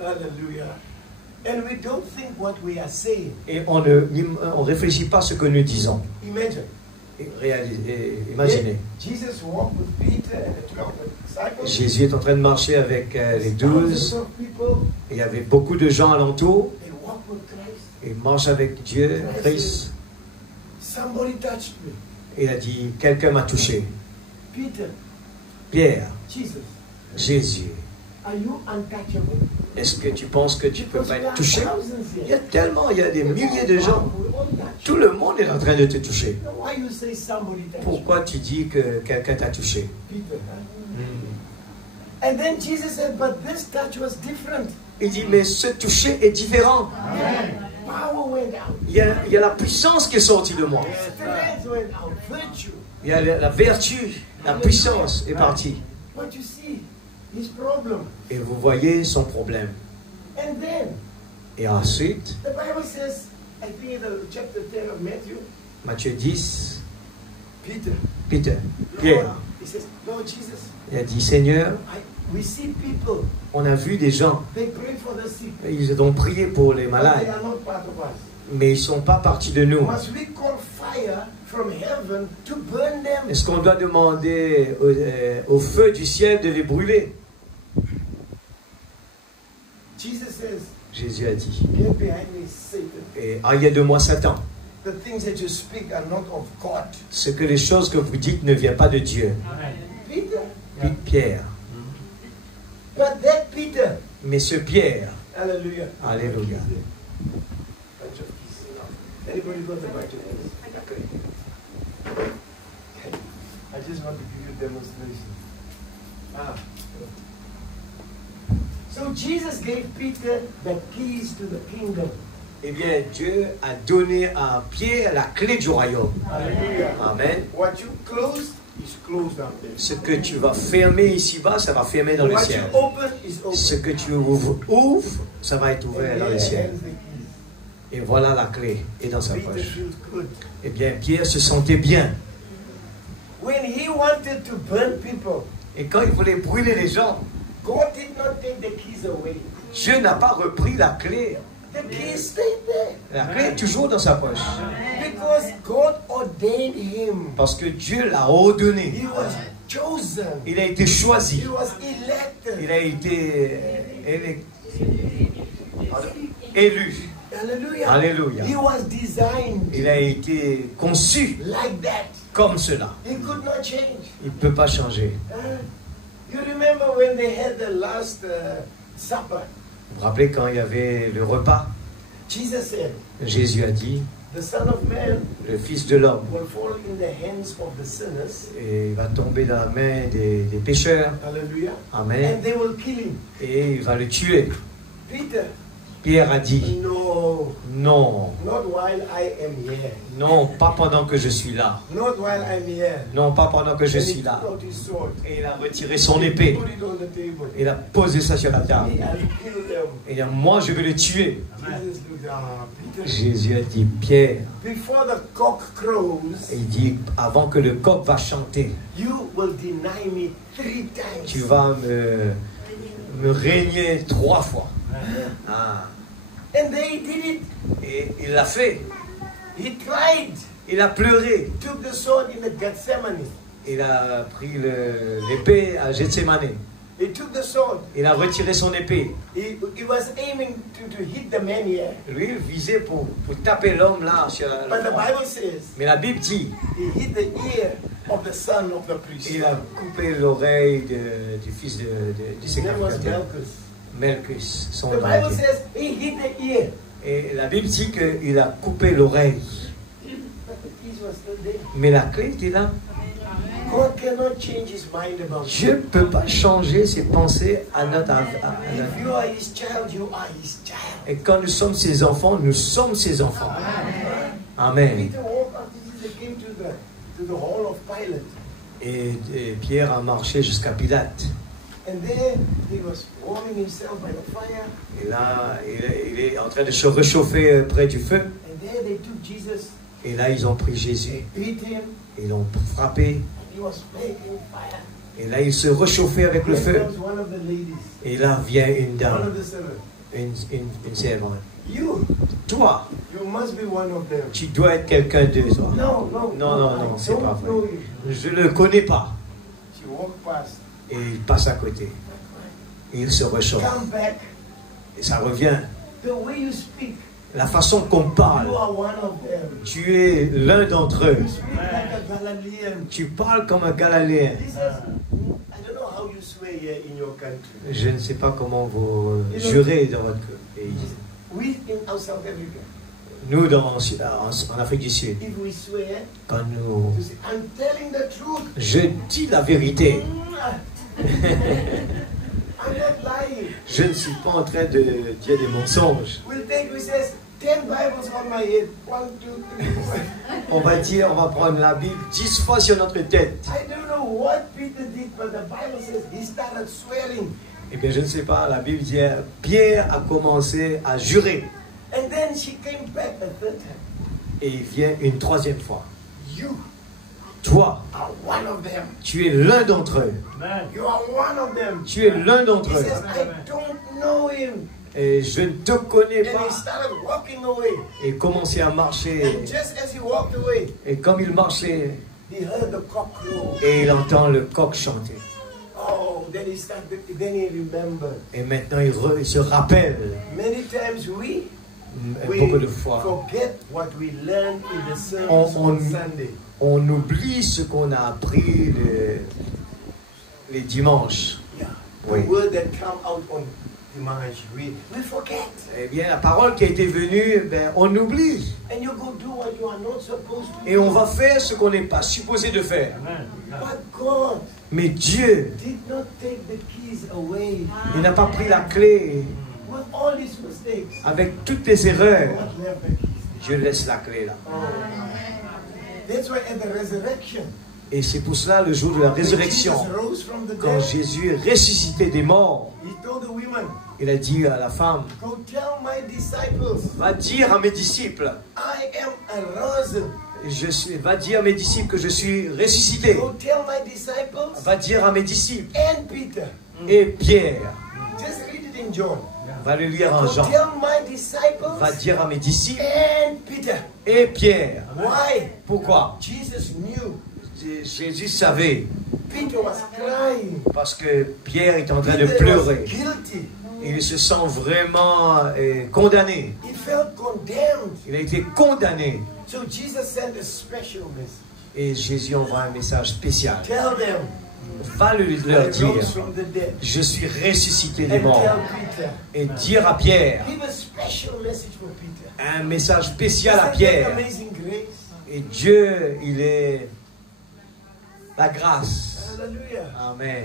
Hallelujah. And we don't think what we are saying. Et on ne réfléchit pas à ce que nous disons. Imagine. Imaginez. Jesus walked with Peter and the 12 disciples. Jésus est en train de marcher avec les 12. Thousands of people. Il y avait beaucoup de gens alentour. They walk with Christ. Il marche avec Dieu, Christ. Somebody touched me. Il a dit, quelqu'un m'a touché. Peter. Pierre, Jesus. Jésus, Are you untouchable? est-ce que tu penses que tu ne peux Because pas there être are touché? thousands here. Il y a des milliers de gens. We all touch. Tout le monde est en train de te toucher. Now why you say somebody touched Pourquoi tu dis que quelqu'un t'a touché? me? Peter. And then Jesus said, but this touch was different. Il dit, mais ce toucher est différent. Power went out. Il y a la puissance qui est sortie de moi. Strength went out. Virtue. Il y a la vertu, la puissance est partie. But you see, his problem. Et vous voyez son problème. And then, Et ensuite, the Bible says, I think in the chapter 10 of Matthew, Matthieu 10, Peter, Pierre, he says, Lord Jesus, il a dit, Seigneur, we see people, on a vu des gens, they pray for the sick, ils ont prié pour les but they malades, are not part of us. mais ils ne sont pas partis de nous. Must we call fire from heaven to burn them. Est-ce qu'on doit demander au feu du ciel de les brûler? Jesus says, Jésus a dit. get behind me, Satan. Et aïe de moi, Satan. The things that you speak are not of God. Ce que les choses que vous dites ne viennent pas de Dieu. Peter. Puis Pierre. But that Peter. Mais ce Pierre, Hallelujah. Alléluia. Bunch of keys. Anybody got a bunch of keys? Okay. I just want to give you a demonstration. So Jesus gave Peter the keys to the kingdom. Eh bien, Dieu a donné à Pierre la clé du royaume. Hallelujah. Amen. What you close is closed down there. Ce que tu vas fermer ici-bas, ça va fermer dans le What ciel. you open is open. Ce que tu ouvres, ça va être ouvert dans le ciel. Et voilà la clé, et dans sa Peter poche. feels good. Eh bien, Pierre se sentait bien. When he wanted to burn people, Et quand il voulait brûler les gens, God did not take the keys away. Dieu n'a pas repris la clé. The keys stayed there. La clé est toujours dans sa poche. Because God ordained him. Parce que Dieu l'a ordonné. He was chosen. Il a été choisi. He was elected. Il a été élu. Hallelujah. Alléluia. He was designed Il a été conçu like that. comme cela. He could not change. Il ne peut pas changer. You remember when they had the last supper? Vous vous rappelez quand il y avait le repas? Jesus said, Jésus a dit, the Son of Man le Fils de l'homme, will fall in the hands of the sinners. et il va tomber dans la main des pécheurs. Hallelujah. Amen. And they will kill him. Et il va le tuer. Peter, Pierre a dit, no, non, not while I am here. non, pas pendant que je suis là. Not while I'm here. Non, pas pendant que je And suis he là. took out his sword. Et il a retiré son épée. Put it on the table. Il a posé ça sur la table. I'll kill them. Et il a dit, moi je vais le tuer. Jesus looked, Peter. Jésus a dit, Pierre, Before the cock crows, il dit, avant que le coq va chanter, you will deny me 3 times. tu vas me régner 3 fois. Ah. And they did it. Et il l'a fait. He tried. Il a pleuré. Took the sword in the Gethsemane. Il a pris l'épée à Gethsemane. He took the sword. Il a retiré son épée. He was aiming to hit the man here. Lui, il visait pour taper l'homme là. Sur But the Bible says Mais la Bible dit, he hit the ear of the son of the priest. il a coupé l'oreille du fils du His name was sacrificateur. Malchus. Melchus, son The nom. Bible says he hit the ear. Et la Bible dit qu'il a coupé l'oreille. But the keys were still there. Mais la clé était là. God cannot change his mind about Dieu you. ne peut pas changer ses pensées à notre... If you are his child, you are his child. Et quand nous sommes ses enfants, nous sommes ses enfants. Amen. Peter walked up, they came to the hall of Pilate. Et Pierre a marché jusqu'à Pilate. And there he was warming himself by the fire. Et là, il est en train de se réchauffer près du feu. And there they took Jesus, Et là, ils ont pris Jésus. beat him, Ils l'ont frappé. and he was making fire. Et là, il se réchauffait avec le Here feu. comes one of the ladies, Et là vient une one dame, of the servants. une servante. You Toi, you must be one of them. tu dois être quelqu'un d'eux, toi. No, no, Non, I c'est pas don't know vrai. you. Je ne le connais pas. She walked past. Et il passe à côté. Et il se réchauffe. Come back. Et ça revient. The way you speak, La façon qu'on parle, you are one of them. tu es l'un d'entre eux. You speak like a Galilean. Tu parles comme un Galiléen. He says, I don't know how you swear here in your country. Je ne sais pas comment vous jurez dans votre pays. We in South Africa, Nous, en Afrique du Sud, if we swear, quand nous... to say, I'm telling the truth. Je dis la vérité. I'm not lying. Je ne suis pas en train de dire des mensonges. We says 10 Bibles on my head. 1, 2, 3, 4. On va prendre la Bible 10 fois sur notre tête. I don't know what Peter did, but the Bible says he started swearing. Eh bien, je ne sais pas, la Bible dit, Pierre a commencé à jurer. And then she came back a third time. Et il vient une 3e fois. You Toi, are one of them. tu es l'un d'entre eux. You are one of them. Tu es l'un He d'entre eux. says, I don't know him. Et je ne te connais And pas. he started walking away. Et commençait à marcher. And just as he walked away, Et comme il marchait, he heard the cock crow. et il entend le coq chanter. Oh, then he remembered. Et maintenant il se rappelle. Many times we Beaucoup de fois, forget what we learned in the service on Sunday. on oublie ce qu'on a appris les dimanches. Yeah. Oui. The word that come out on Dimanche, we forget. Eh bien, la parole qui a été venue, ben, on oublie. And you go do what you are not supposed to Et on va faire ce qu'on n'est pas supposé de faire. But God Mais Dieu, did not take the keys away. il n'a pas pris la clé. With all his mistakes, Avec toutes les erreurs, God left the keys. Dieu laisse la clé là. That's why at the resurrection, Et c'est pour cela, le jour de la when résurrection, Jesus rose from the quand dead, Jésus est ressuscité des morts, he told the women, il a dit à la femme, go tell my disciples, va dire à mes disciples, I am arisen. va dire à mes disciples que je suis ressuscité. Go tell my disciples Va dire à mes disciples and Peter. et Pierre, Just read it in John. va le lire en Go Jean, tell my disciples va dire à mes disciples and Peter. et Pierre. Why? Pourquoi? Jesus knew. Jésus savait, Peter was crying. parce que Pierre est en train de Peter was pleurer. guilty. Il se sent vraiment condamné. He felt condemned. Il a été condamné. So Jesus sent a special message. Et Jésus envoie un message spécial. Tell them, Va leur I dire, rose from the dead. je suis ressuscité des And morts. tell Peter. Et dire à Pierre, Give a special message for Peter. un message spécial à Isn't that Pierre. amazing grace? Et Dieu, il est la grâce. Hallelujah. Amen.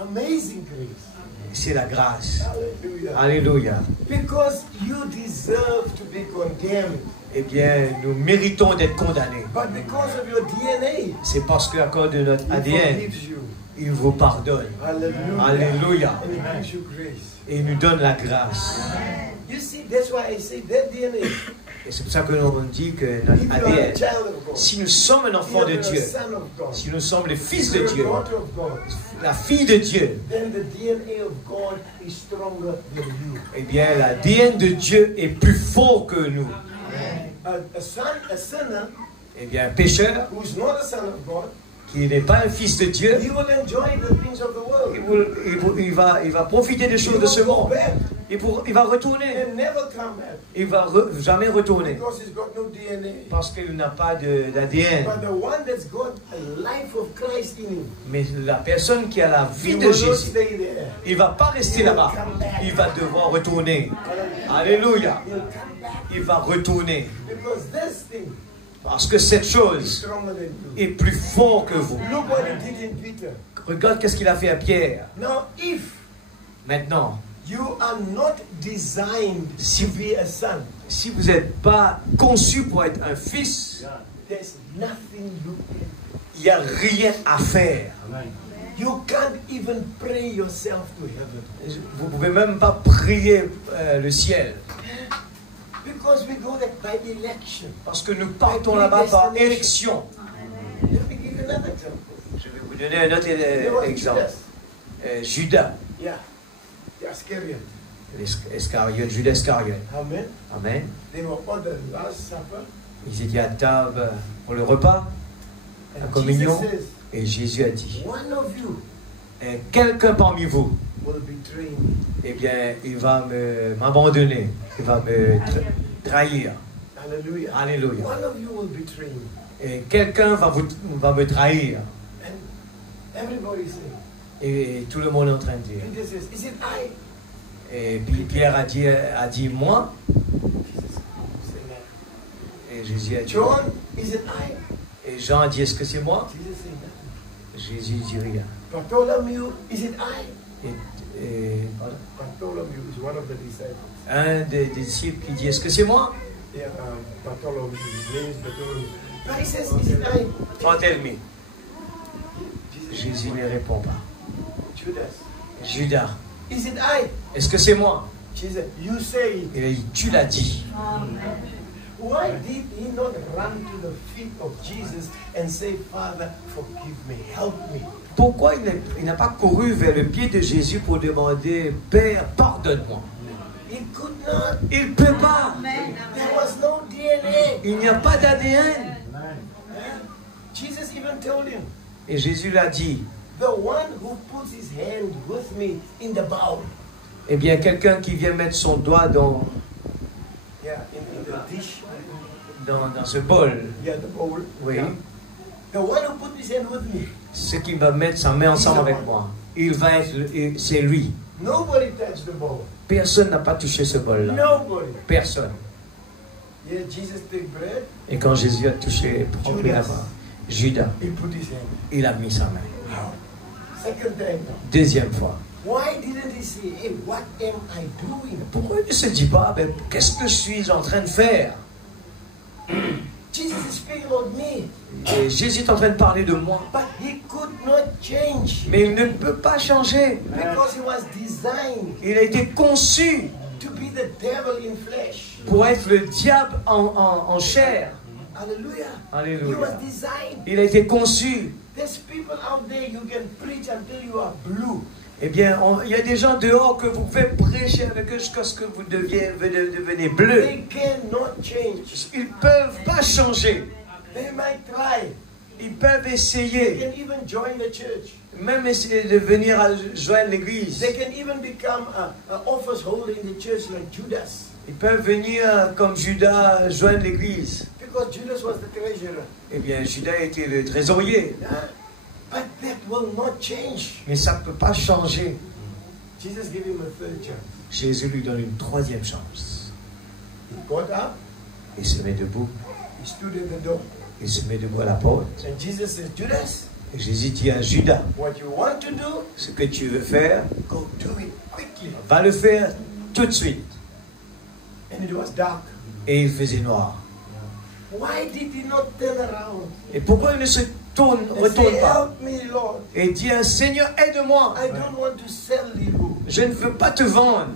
Amazing grace. C'est la grâce. Hallelujah. Alléluia. Because you deserve to be condemned. Eh bien, nous méritons d'être condamnés. But because of your DNA, C'est parce qu'à cause de notre He ADN, forgives you. il vous pardonne. Hallelujah. Alléluia. And He gives you grace. Et il nous donne la grâce. You see, that's why I say that DNA. Et c'est pour ça que l'on dit que notre If you are a ADN, child of God, si nous sommes un enfant if de you are a Dieu, son of God, si nous sommes les fils if de you Dieu, are a daughter of God, la fille de Dieu, then the DNA of God is stronger than you. eh bien, l'ADN de Dieu est plus fort que nous. A sinner Eh bien, un pécheur who's not a son of God, qui n'est pas un fils de Dieu, he will enjoy the things of the world. il va profiter des He choses de ce will go monde. back Il va retourner. and never come back Il va jamais retourner. because he's got no DNA. Parce qu'il n'a pas d'ADN. But the one that's got a life of Christ in him, Mais la personne qui a la he vie will de not Jésus, stay there. il ne va pas rester là-bas. Il va devoir retourner. Alléluia. He'll come back Il va retourner. because this thing Parce que cette is chose stronger than you. est plus fort que vous. Look what he did in Peter. Regarde qu'est-ce qu'il a fait à Pierre. Now, if Maintenant, you are not designed to be a son, si vous n'êtes pas conçu pour être un fils, there's nothing you can. il n'y a rien à faire. You can't even pray yourself to heaven. Vous ne pouvez même pas prier le ciel. Because we go there by election. Parce que nous partons là-bas par élection. Let me give you another example. Je vais vous donner un autre There was exemple. Judas. Judas, Yeah. The Iscariot. Judas Iscariote. Amen. Amen. They were on the Last Supper. Ils étaient à table pour le repas, la And communion, Jesus says, et Jésus a dit, one of you quelqu'un parmi vous, will betray me. eh bien, il va m'abandonner, il va me trahir. Hallelujah. Alléluia. One of you will betray me. Et quelqu'un va me trahir. And everybody says, Et tout le monde est en train de dire. Peter says, is it I? Et puis Pierre a dit moi. Jesus say that. Et Jésus a dit. John, is it I? Et Jean a dit, est-ce que c'est moi? Jesus say nothing. Jésus dit rien. Bartholomew, is it I? Voilà. Bartholomew is one of the disciples. Un des disciples qui dit, est-ce que c'est moi? Yeah, Bartholomew, his name is Bartholomew. But he says, is it I? Oh, tell me. Jésus ne répond pas. Judas, Judas, is it I? est-ce que c'est moi? Jesus, you say it. Il a dit, tu l'as dit. Why did he not run to the feet of Jesus and say, Father, forgive me, help me? Pourquoi il n'a pas couru vers le pied de Jésus pour demander, Père, pardonne-moi? He could not. Il ne peut pas. There was no DNA. Il n'y a pas d'ADN. Jesus even told him, Et Jésus l'a dit. the one who puts his hand with me in the bowl. Eh bien, quelqu'un qui vient mettre son doigt dans In the dish. dans ce bol. Yeah, the bowl. Oui. Yeah. The one who put his hand with me. Ce qui va mettre sa main ensemble avec moi. Il va être, c'est lui. Nobody touched the bowl. Personne n'a pas touché ce bol-là. Nobody. Personne. Yeah, Jesus took bread. Et quand Jésus a touché, pris la main, Judas, He put his hand. il a mis sa main. Second time. Deuxième fois. Why didn't he say, hey, what am I doing? Pourquoi il ne se dit pas, ben, qu'est-ce que je suis en train de faire? Jesus is speaking of me. Et Jésus est en train de parler de moi. But he could not change. Mais il ne peut pas changer. Because he was designed Il a été conçu to be the devil in flesh. pour être le diable en chair. Hallelujah. Alléluia. He was designed. Il a été conçu. There's people out there you can preach until you are blue. Eh bien, il y a des gens dehors que vous pouvez prêcher avec eux jusqu'à ce que vous devenez bleu. They cannot change. Ils ne peuvent pas changer. They might try. Ils peuvent They essayer, can even join the church. même essayer de venir joindre l'église. They can even become an office holder in the church like Judas. Ils peuvent venir comme Judas joindre l'église. Because Judas was the treasurer. Eh bien, Judas était le trésorier. But that will not change. Mais ça ne peut pas changer. Jesus gave him a third chance. Jésus lui donne une troisième chance. He got up, Il se met debout. he stood at the door. Il se met debout à la porte. And Jesus says, Judas, Et Jésus dit à Judas, what you want to do, ce que tu veux faire, go do it quickly. va le faire tout de suite. And it was dark. Et il faisait noir. Why did he not turn around Et pourquoi il ne se retourne and say, pas help me, Lord. et dit, Seigneur, aide-moi. I don't want to sell you. Je ne veux pas te vendre.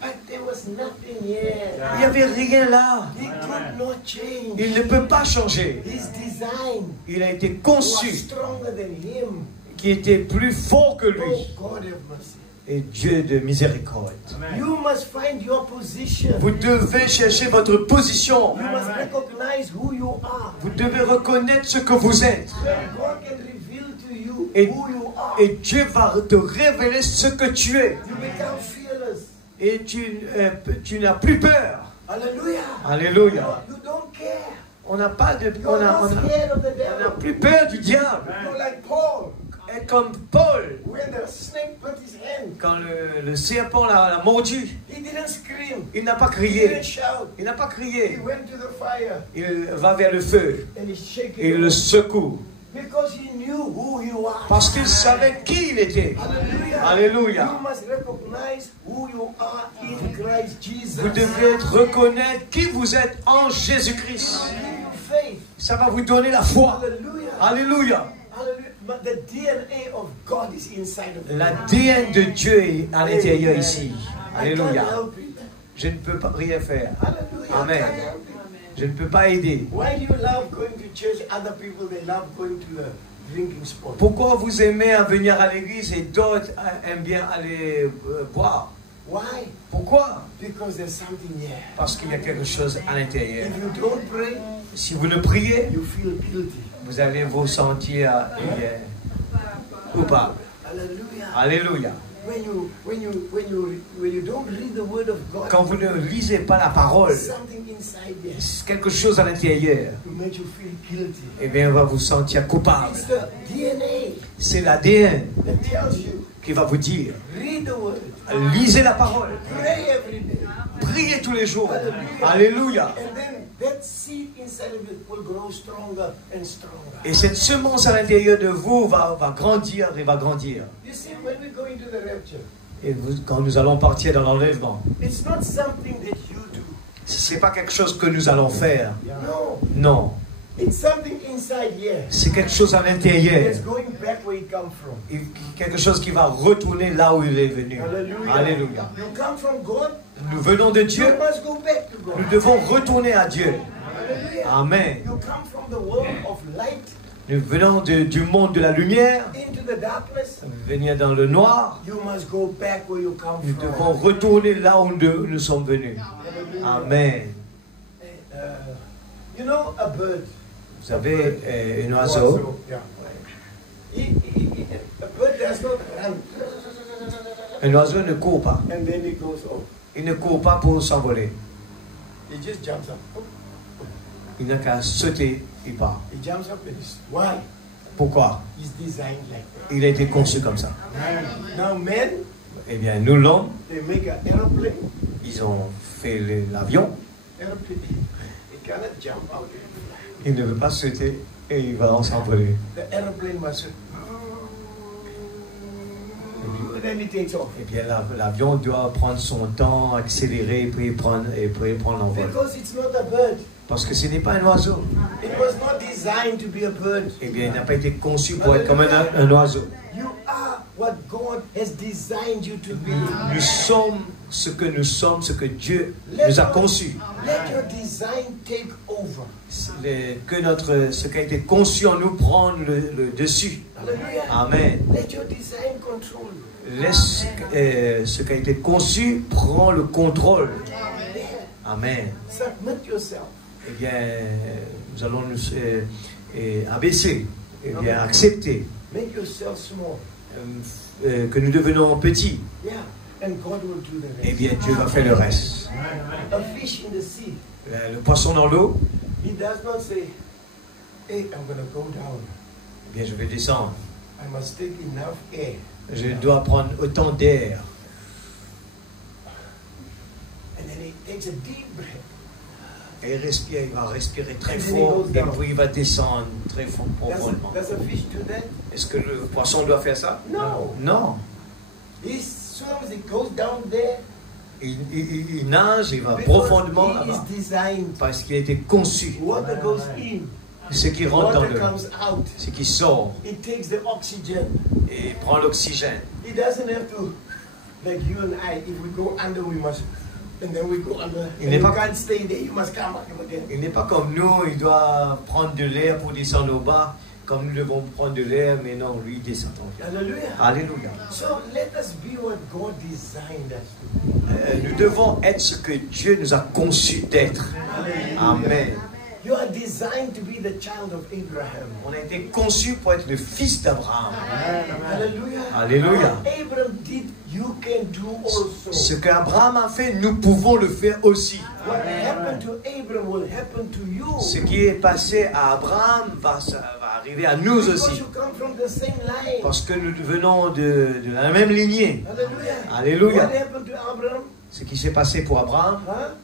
But there was nothing here. Il n'y avait rien là. He could not change. Il ne peut pas changer. His design Il a été was conçu, stronger than him. qui était plus fort que Oh, lui. God have mercy. Et Dieu de miséricorde. You must find your position. Vous devez chercher votre position. You must recognize who you are. Vous devez reconnaître ce que vous êtes. When God can reveal to you Et, who you are, et Dieu va te révéler ce que tu es. you become fearless. Et tu n'as plus peur. Hallelujah. Alléluia. You don't care. On n'a pas de, You're not scared of the on n'a devil. plus peur du diable. You're like Paul. Et comme Paul, When the snake put his hand, quand le serpent l'a mordu, he didn't scream. il n'a pas He crié. didn't shout. Il n'a pas He crié. went to the fire Il va vers le feu and he shaking et il le secoue. because he knew who you are. Parce qu'il savait qui il était. Hallelujah. Alléluia. You must recognize who you are in Christ Jesus. Vous devez reconnaître qui vous êtes en Jésus-Christ. Give you faith. Ça va vous donner la foi. Hallelujah. Alléluia. Hallelujah. But the DNA of God is inside of you. L'ADN de Dieu est à l'intérieur ici. I can't Alléluia. help it. Je ne peux pas rien faire. Hallelujah. Amen. I can't help it. Je ne peux pas aider. Why do you love going to church? Other people, they love going to the drinking spot. Pourquoi vous aimez à venir à l'église et d'autres aiment bien aller boire? Why? Pourquoi? Because there's something here. Parce qu'il y a quelque chose à l'intérieur. If you don't pray, Si vous ne priez, you feel guilty. vous allez vous sentir coupable. Hallelujah. Alléluia. When you don't read the word of God, Quand vous ne lisez pas la parole, something inside there quelque chose à l'intérieur, to make you feel guilty. eh bien, on va vous sentir coupable. It's the DNA C'est l'ADN that tells you, qui va vous dire, read the word, lisez la parole, pray every day. priez tous les jours. Alléluia. And then that seed inside of you will grow stronger and stronger. Et cette semence à l'intérieur de vous va grandir et va grandir. You see, when we go into the rapture, Et quand nous allons partir dans l'enlèvement, it's not something that you do. ce n'est pas quelque chose que nous allons faire. No, Non, it's something inside here. c'est quelque chose à l'intérieur. It's going back where it come from. Quelque chose qui va retourner là où il est venu. Hallelujah. Alléluia. You come from God, Nous venons de you Dieu, must go back to God. nous devons retourner à Dieu. Hallelujah. Amen. You come from the world of light, Nous venons du monde de la lumière, into the darkness, venir dans le noir. you must go back where you come Nous from. devons retourner là où nous sommes venus. Amen. You know a bird. Vous savez, un oiseau, Yeah. A bird does not run un oiseau ne court pas. and then it goes off. Il ne court pas pour s'envoler. He just jumps up. Il n'a qu'à sauter, il part. He jumps up and he's why? Pourquoi? He's designed like that. Il a été conçu comme ça. Now men, Eh bien, nous, l'homme, they make an aeroplane. ils ont fait l'avion. Aeroplane. It cannot jump out. Il ne veut pas sauter et il va s'envoler. The aeroplane must. Then it takes off. Eh bien, l'avion doit prendre son temps, accélérer, puis prendre l'envol. Because it's not a bird. Parce que ce n'est pas un oiseau. It was not designed to be a bird. Eh bien, il n'a pas été conçu pour être comme un oiseau. You are what God has designed you to be. Nous sommes ce que nous sommes, ce que Dieu nous a conçu. Let your design take over. Que ce qui a été conçu en nous prenne le dessus. Hallelujah. Amen. Let your design control you. Laisse ce qui a été conçu prend le contrôle. Amen. Submit yourself. Eh bien, nous allons nous abaisser, eh bien, accepter Make yourself small. que nous devenons petits. Yeah. And God will do the Eh rest. bien, Dieu va faire le reste. A fish in the sea. Le poisson dans l'eau, He does not say, hey, I'm going to go down. eh bien, je vais descendre. I must take enough air. Je dois prendre autant d'air. And then he takes a deep breath. Et il va respirer très fort et puis il va descendre très fort, profondément. Does a fish do that? Est-ce que le poisson doit faire ça? No. Non. He swims, he goes down there. Il nage, il va Because profondément he là-bas. is designed. Parce qu'il a été conçu. Water goes in. Ce qui rentre dans Water le... comes out. Ce qui sort It takes the oxygen. et prend l'oxygène. He doesn't have to, like you and I, if we go under, we must, and then we go under. And you can't stay there, you must come back again. Il n'est pas comme nous, il doit prendre de l'air pour descendre au bas. Comme nous devons prendre de l'air, mais non, lui descend. Hallelujah. Alléluia. So let us be what God designed us to be. Nous devons être ce que Dieu nous a conçu d'être. Amen. You are designed to be the child of Abraham. On a été conçu pour être le fils d'Abraham. Hallelujah. Alléluia. Abraham did, you can do also. Ce qu'Abraham a fait, nous pouvons le faire aussi. What happened to Abraham will happen to you. Ce qui est passé à Abraham va arriver à nous Because aussi. you come from the same line. Parce que nous venons de la même lignée. Hallelujah. Alléluia. What happened to Abraham? Ce qui s'est passé pour Abraham, Huh?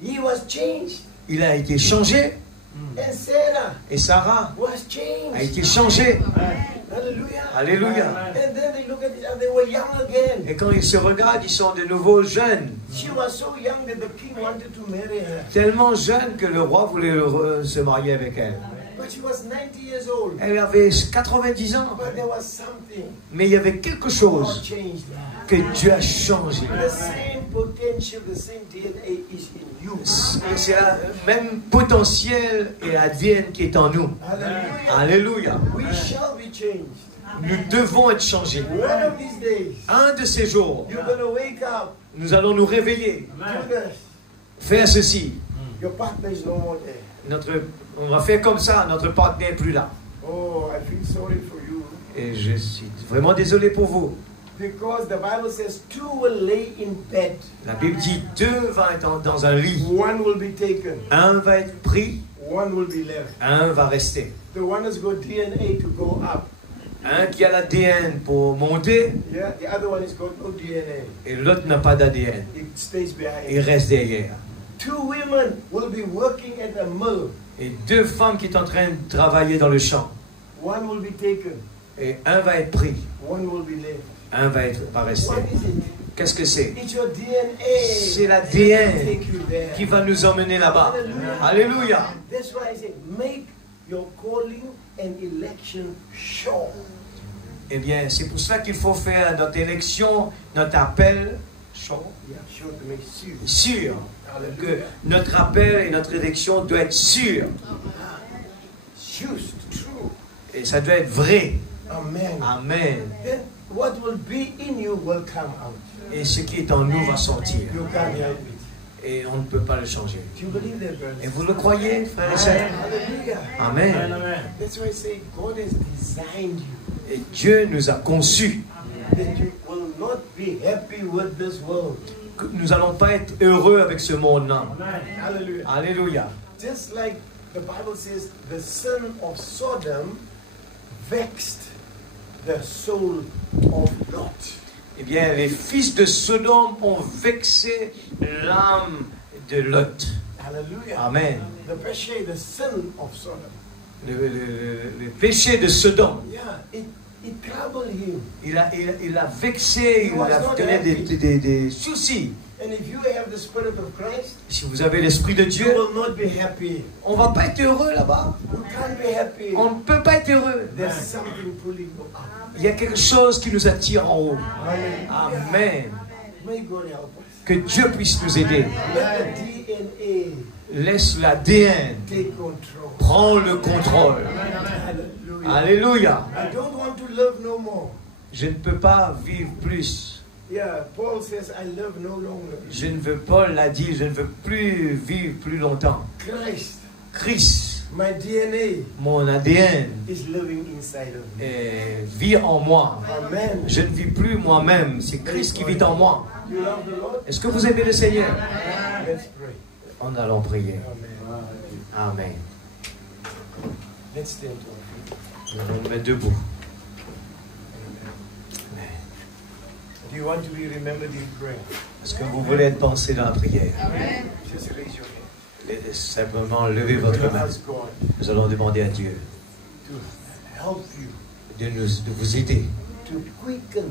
He was changed. il a été changé. And Sarah Et Sarah was a changed. été changée. Hallelujah. Alléluia. And then they look at each other, they were young again. Et quand ils se regardent, ils sont de nouveau jeunes. She was so young that the king wanted to marry her. Tellement jeunes que le roi voulait se marier avec elle. But she was 90 years old. Elle avait 90 ans. But there was something. Mais il y avait quelque God chose changed her. que Dieu a changé. The same potential, the same DNA is in you. C'est le même potentiel et ADN qui est en nous. Hallelujah. Alléluia. We shall be changed. Nous devons être changés. One of these days, Un de ces jours, you're going to wake up. nous allons nous réveiller, Do this. faire ceci. Your partner is no more there. On va faire comme ça, notre partenaire n'est plus là. Oh, I feel sorry for you. Et je suis vraiment désolé pour vous. Because the Bible says two will lay in bed. La Bible dit 2 vont être dans un lit. One will be taken. Un va être pris, One will be left. un va rester. The one has got DNA to go up. Un qui a l'ADN pour monter Yeah, the other one has got no DNA. et l'autre n'a pas d'ADN. It stays behind. Il reste derrière. Two women will be working at a mill. Et 2 femmes qui sont en train de travailler dans le champ. One will be taken. Et un va être pris, One will be left. un va rester. What is it? Qu'est-ce que c'est? It's your DNA. C'est l'ADN Take you there. qui va nous emmener là-bas. Alléluia. That's why I say, make your calling and election sure. Eh bien, c'est pour cela qu'il faut faire notre élection, notre appel Yeah, sure to make sure. sûr. Que notre appel et notre élection doivent être sûrs. just, true. Et ça doit être vrai. Amen. Amen. Then what will be in you will come out. Et ce qui est en nous va sortir. You can't help it. Et on ne peut pas le changer. Do you believe that, Et brothers? vous le croyez, frères et sœurs? Hallelujah. Amen. That's why I say God has designed you. Et Dieu nous a conçus. That you will not be happy with this world. Que nous n'allons pas être heureux avec ce monde-là. Hallelujah. Alléluia. Just like the Bible says, the sin of Sodom vexed the soul of Lot. Eh bien, les fils de Sodome ont vexé l'âme de Lot. Hallelujah. Amen. The péché, the sin of Sodom. Le péché de Sodome. Yeah, it troubled him. Il a vexé, il a donné des soucis. And if you have the Spirit of Christ, Si vous avez l'Esprit de you Dieu, will not be happy. on ne va pas être heureux là-bas. You can't be happy. On ne peut pas être heureux. There's something pulling you up. Il y a quelque chose qui nous attire en haut. Hallelujah. Amen. May God help us. Que Dieu puisse nous aider. Let the DNA Laisse l'ADN. take control. Prends le contrôle. Hallelujah. Alléluia. I don't want to love no more. Je ne peux pas vivre plus. Yeah, Paul says, I love no longer. Je ne veux, Paul l'a dit, je ne veux plus vivre plus longtemps. Christ, Christ, my DNA, mon ADN, is living inside of me. vit en moi. Amen. Je ne vis plus moi-même, c'est Christ qui vit en moi. You love the Lord? Est-ce que vous aimez le Seigneur? Let's pray. En allant prier. Amen. Amen. Let's stand to our feet. Nous allons nous mettre debout. Do you want to be remembered in prayer? Est-ce que vous voulez être pensé dans la prière? Just raise your hand. Simplement levez votre main. Ask God Nous allons demander à Dieu to help you, de vous aider. to quicken,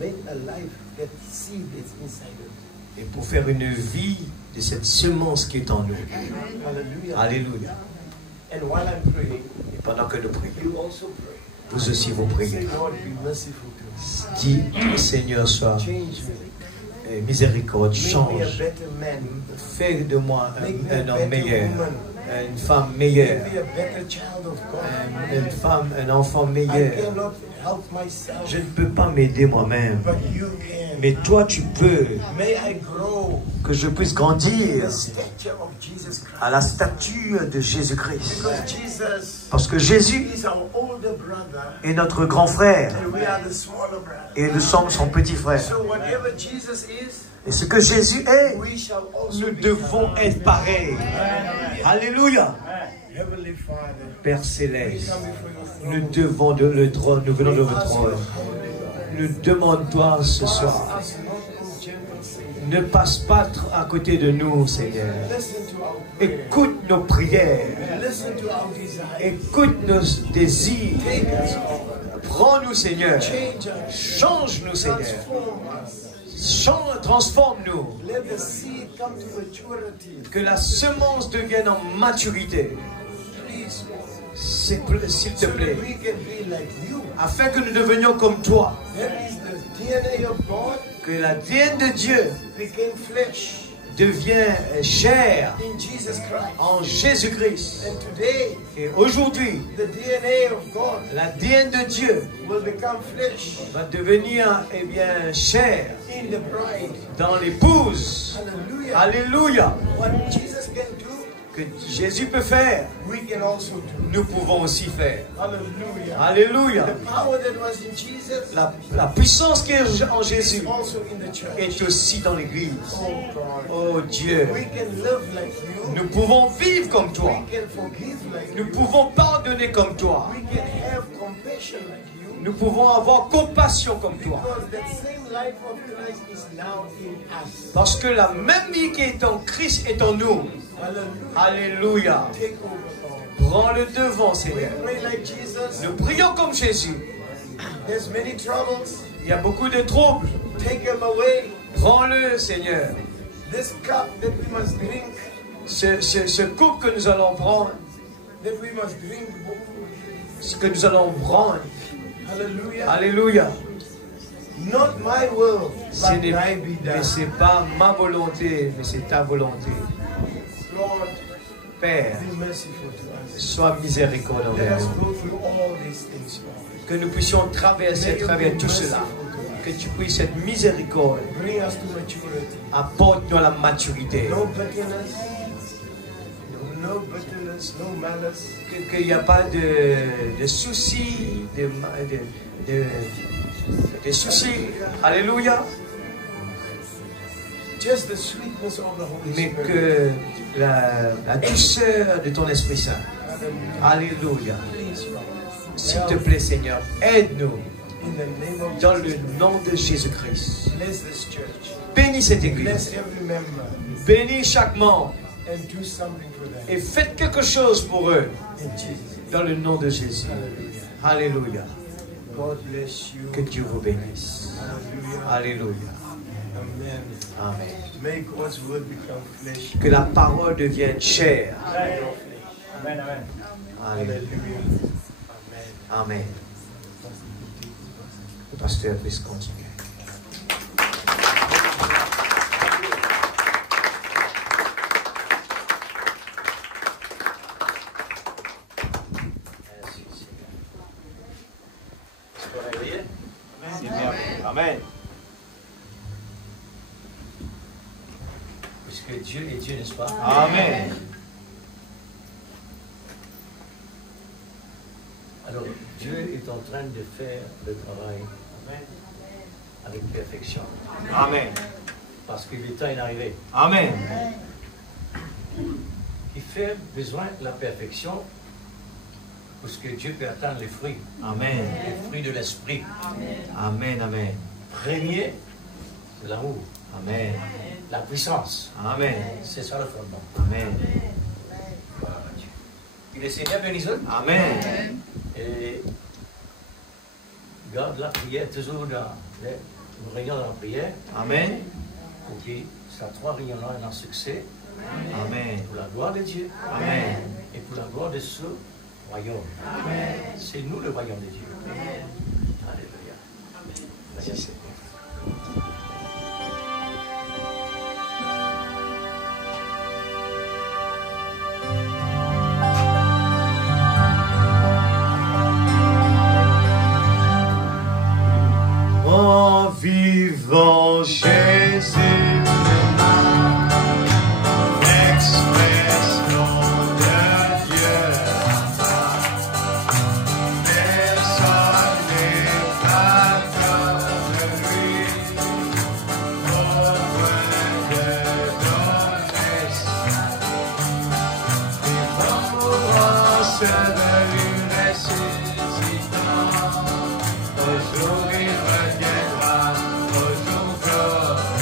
make a life that seed that's inside of you. Et pour faire une vie de cette semence qui est en nous. Hallelujah. Alléluia. And while I'm praying, Et pendant que nous prions, you also pray. vous aussi vous Say, priez. Lord, be merciful to me. Dis, Seigneur, sois Change me. miséricorde, Make me a change. better man. Fais de moi Make me a un homme better meilleur, woman. une femme meilleure, Make me a better child of God. une femme, un enfant I meilleur. cannot help myself, Je ne peux pas m'aider moi-même, but you can. mais toi tu peux. May I grow Que je puisse in grandir the stature of Jesus Christ. à la stature de Jésus-Christ. Because Jesus Parce que Jésus is our older brother est notre grand frère and we are the smaller brother. et nous sommes son petit frère. So whatever Jesus is, Et ce que Jésus est, we shall also nous be. devons être pareils. Alléluia. Heavenly Father, Père we céleste, come before your nous throne. devons le trône, nous venons de votre Ask trône. your Holy Nous demandons ce Pass soir, us not to gentle Savior. ne passe pas à côté de nous, Seigneur. Listen to our prayer. Écoute nos prières, Listen to our desire. écoute nos désirs. Take us, Lord. Prends-nous, Seigneur. Change us. Change-nous, Seigneur. Transform us. Transforme-nous. Let the seed come to maturity. Que la semence devienne en maturité. Please, Lord. S'il te So plaît. that we can be like you. Afin que nous devenions comme toi. That is the DNA of God Que l'ADN de Dieu became flesh devient chair in Jesus Christ. en Jésus-Christ. And today, Et aujourd'hui, the DNA of God l'ADN de Dieu will become flesh va devenir, eh bien, chair in the bride. dans l'épouse. Hallelujah. Alléluia. What Jesus can do, Que Jésus peut faire, we can also do. nous pouvons aussi faire. Hallelujah. Alléluia. The power that was in Jesus La puissance qui est en Jésus is also in the church. est aussi dans l'Église. Oh God. Oh Dieu, We can live like you. nous pouvons vivre comme toi. We can forgive like Nous you. pouvons pardonner comme toi. We can have compassion like you. Nous pouvons avoir compassion comme toi. Because that same life of Christ is now in us. Parce que la même vie qui est en Christ est en nous. Hallelujah. Alléluia. Take over, Lord. Prends le devant, We Seigneur. pray like Jesus. Nous prions comme Jésus. There's many troubles. Il y a beaucoup de troubles. Take them away. Prends-le, Seigneur. This cup that we must drink, Ce couple que nous allons prendre, that we must drink. ce que nous allons prendre. Hallelujah. Alléluia. Not my will, Ce but n'est thy be done. mais c'est pas ma volonté, mais c'est ta volonté. Lord, Père, Be merciful to us. sois miséricorde Let envers us nous. go through all these things, Lord. Que nous puissions traverser à travers tout cela. Que tu puisses être miséricorde. Bring us to maturity. Apporte-nous la maturité. No bitterness, no bitterness, no malice. Qu'il n'y a pas de soucis, de soucis. Alléluia. Just the sweetness of the Holy Mais Spirit. que la douceur de ton Esprit Saint. Alléluia. Please, Lord. S'il te plaît, Seigneur, aide-nous In the name of dans Jesus. le nom de Jésus-Christ. Bless this church. Bénis cette Bless église. every member. Bénis chaque membre. And do something for them. Et faites quelque chose pour eux. In Jesus. Dans le nom de Jésus. Hallelujah. Alléluia. God bless you. Que Dieu vous bénisse. Hallelujah. Alléluia. Amen. Amen. May God's word become flesh. Que la parole devienne chair. Amen, amen. Alléluia. Hallelujah. Amen. Amen. Le pasteur puisse continuer. Merci, Seigneur. Est-ce qu'on est réveillé? Amen. Puisque Dieu est Dieu, n'est-ce pas? Amen. Alors, Dieu est en train de faire le travail avec perfection. Amen. Parce que le temps est arrivé. Amen. Il fait besoin de la perfection parce que Dieu peut atteindre les fruits. Amen. Les fruits de l'esprit. Amen, amen. Premier, c'est l'amour. Amen. La puissance. Amen. C'est ça le fondement. Amen. Il est Seigneur bénisseur. Amen. Et garde la prière toujours dans nous réunions dans la prière. Amen. Pour que ces 3 réunions-là aient un succès. Amen. Pour la gloire de Dieu. Amen. Et pour la gloire de ce royaume. Amen. C'est nous le royaume de Dieu. Amen. Alléluia. Merci Seigneur. En vivant Jésus, l'expression de Dieu, personne n'est pas comme lui, au point de donner sa vie, vivant enseveli ressuscitant. Aujourd'hui reviendra, toujours glorieux.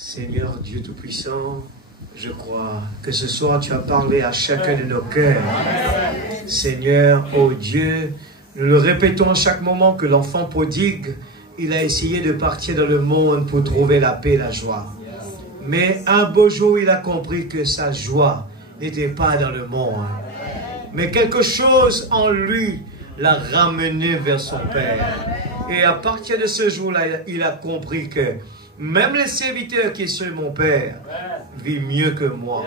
Seigneur Dieu Tout-Puissant, je crois que ce soir tu as parlé à chacun de nos cœurs. Seigneur, oh Dieu, nous le répétons à chaque moment que l'enfant prodigue, il a essayé de partir dans le monde pour trouver la paix et la joie. Mais un beau jour, il a compris que sa joie n'était pas dans le monde. Mais quelque chose en lui l'a ramené vers son Père. Et à partir de ce jour-là, il a compris que même les serviteurs qui sont mon Père vivent mieux que moi.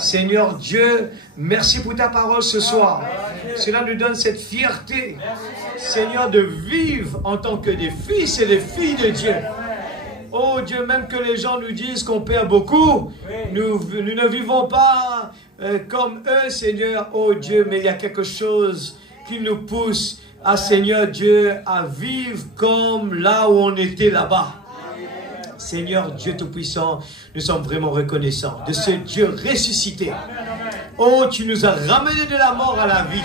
Seigneur Dieu, merci pour ta parole ce soir. Cela nous donne cette fierté, Seigneur, de vivre en tant que des fils et des filles de Dieu. Oh Dieu, même que les gens nous disent qu'on perd beaucoup, nous ne vivons pas comme eux, Seigneur. Oh Dieu, mais il y a quelque chose qui nous pousse à, Seigneur Dieu, à vivre comme là où on était là-bas. Seigneur Dieu Tout-Puissant, nous sommes vraiment reconnaissants de ce Dieu ressuscité. Oh, tu nous as ramenés de la mort à la vie.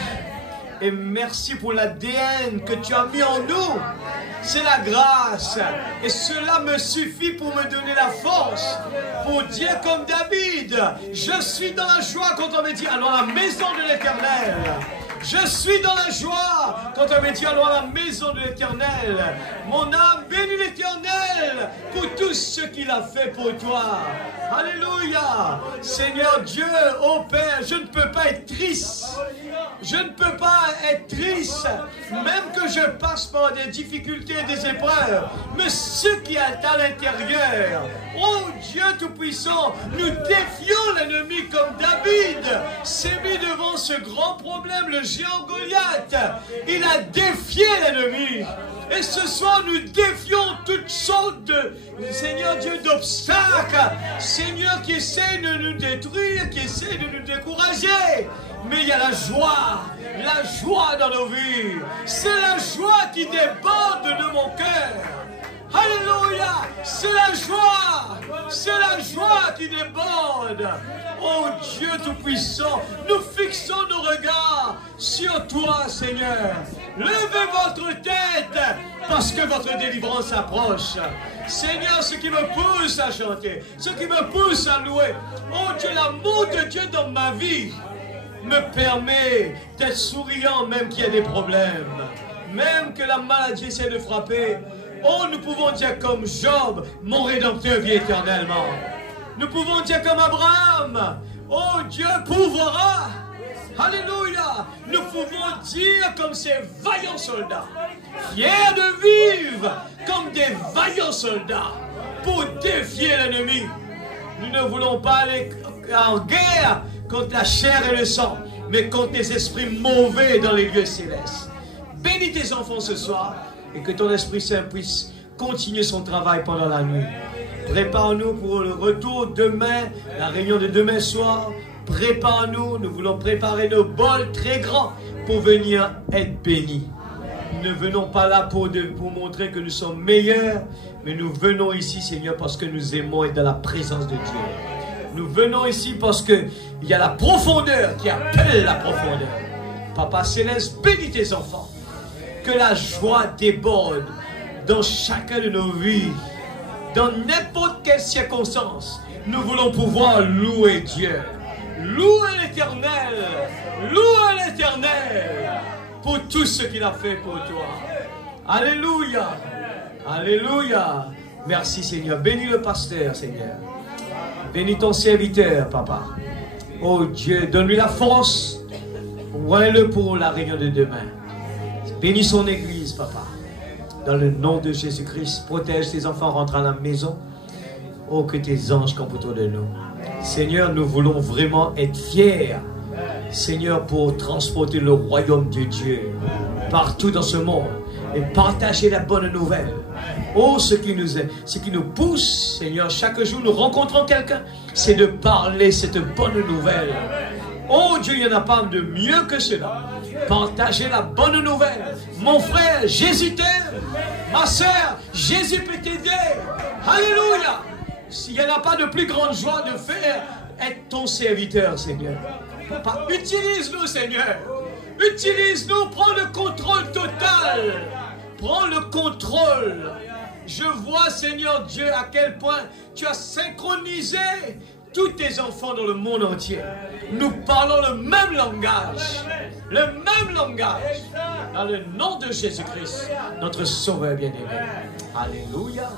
Et merci pour l'ADN que tu as mis en nous. C'est la grâce. Et cela me suffit pour me donner la force. Pour dire comme David, je suis dans la joie quand on me dit, allons à la maison de l'Éternel. Je suis dans la joie quand on me dit, allons à la maison de l'Éternel. Mon âme bénit l'Éternel pour tout ce qu'il a fait pour toi. Alléluia. Seigneur Dieu, ô Père, je ne peux pas être triste. Je ne peux pas être triste, même que je passe par des difficultés et des épreuves. Mais ce qui est à l'intérieur, oh Dieu Tout-Puissant, nous défions l'ennemi comme David s'est mis devant ce grand problème, le géant Goliath. Il a défié l'ennemi. Et ce soir, nous défions toutes sortes de, Seigneur Dieu, d'obstacles. Seigneur, qui essaie de nous détruire, qui essaie de nous décourager. Mais il y a la joie dans nos vies. C'est la joie qui déborde de mon cœur. Alléluia, c'est la joie qui déborde. Oh Dieu Tout-Puissant, nous fixons nos regards sur toi, Seigneur. Levez votre tête, parce que votre délivrance approche. Seigneur, ce qui me pousse à chanter, ce qui me pousse à louer, oh Dieu, l'amour de Dieu dans ma vie me permet d'être souriant même qu'il y ait des problèmes, même que la maladie essaie de frapper. Oh, nous pouvons dire comme Job, mon Rédempteur vit éternellement. Nous pouvons dire comme Abraham, oh Dieu pourvoira. Alléluia. Nous pouvons dire comme ces vaillants soldats, fiers de vivre comme des vaillants soldats pour défier l'ennemi. Nous ne voulons pas aller en guerre contre la chair et le sang, mais contre les esprits mauvais dans les lieux célestes. Bénis tes enfants ce soir et que ton Esprit Saint puisse continuer son travail pendant la nuit. Prépare-nous pour le retour demain, la réunion de demain soir. Prépare-nous, nous voulons préparer nos bols très grands pour venir être bénis. Nous ne venons pas là pour montrer que nous sommes meilleurs, mais nous venons ici, Seigneur, parce que nous aimons être dans la présence de Dieu. Nous venons ici parce qu'il y a la profondeur qui appelle la profondeur. Papa Céleste, bénis tes enfants. Que la joie déborde dans chacun de nos vies. Dans n'importe quelle circonstance, nous voulons pouvoir louer Dieu. Louer l'Éternel. Louer l'Éternel pour tout ce qu'il a fait pour toi. Alléluia. Alléluia. Merci Seigneur. Bénis le pasteur, Seigneur. Bénis ton serviteur, Papa. Oh Dieu, donne-lui la force. Oins-le pour la réunion de demain. Bénis son église, Papa. Dans le nom de Jésus-Christ, protège tes enfants, rentre à la maison. Oh, que tes anges campent autour de nous. Seigneur, nous voulons vraiment être fiers, Seigneur, pour transporter le royaume de Dieu partout dans ce monde et partager la bonne nouvelle. Oh, ce qui nous pousse, Seigneur, chaque jour nous rencontrons quelqu'un, c'est de parler cette bonne nouvelle. Oh Dieu, il n'y en a pas de mieux que cela. Partager la bonne nouvelle. Mon frère, Jésus t'aime. Ma soeur, Jésus peut t'aider. Alléluia. Il n'y en a pas de plus grande joie de faire être ton serviteur, Seigneur. Papa, utilise-nous, Seigneur. Utilise-nous, prends le contrôle total. Prends le contrôle. Je vois, Seigneur Dieu, à quel point tu as synchronisé tous tes enfants dans le monde entier. Nous parlons le même langage. Le même langage. Dans le nom de Jésus-Christ, notre Sauveur bien-aimé. Alléluia.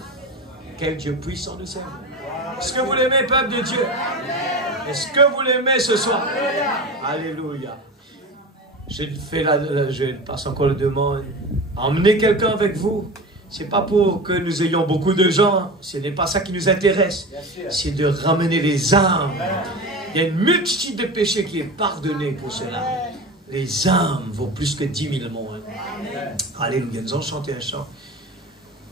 Quel Dieu puissant nous sommes. Est-ce que vous l'aimez, peuple de Dieu? Est-ce que vous l'aimez ce soir? Alléluia. Je passe encore le demande. Emmenez quelqu'un avec vous. Ce n'est pas pour que nous ayons beaucoup de gens. Ce n'est pas ça qui nous intéresse. C'est de ramener les âmes. Il y a une multitude de péchés qui est pardonnée pour cela. Les âmes vaut plus que 10 000 mondes. Alléluia. Nous allons chanter un chant.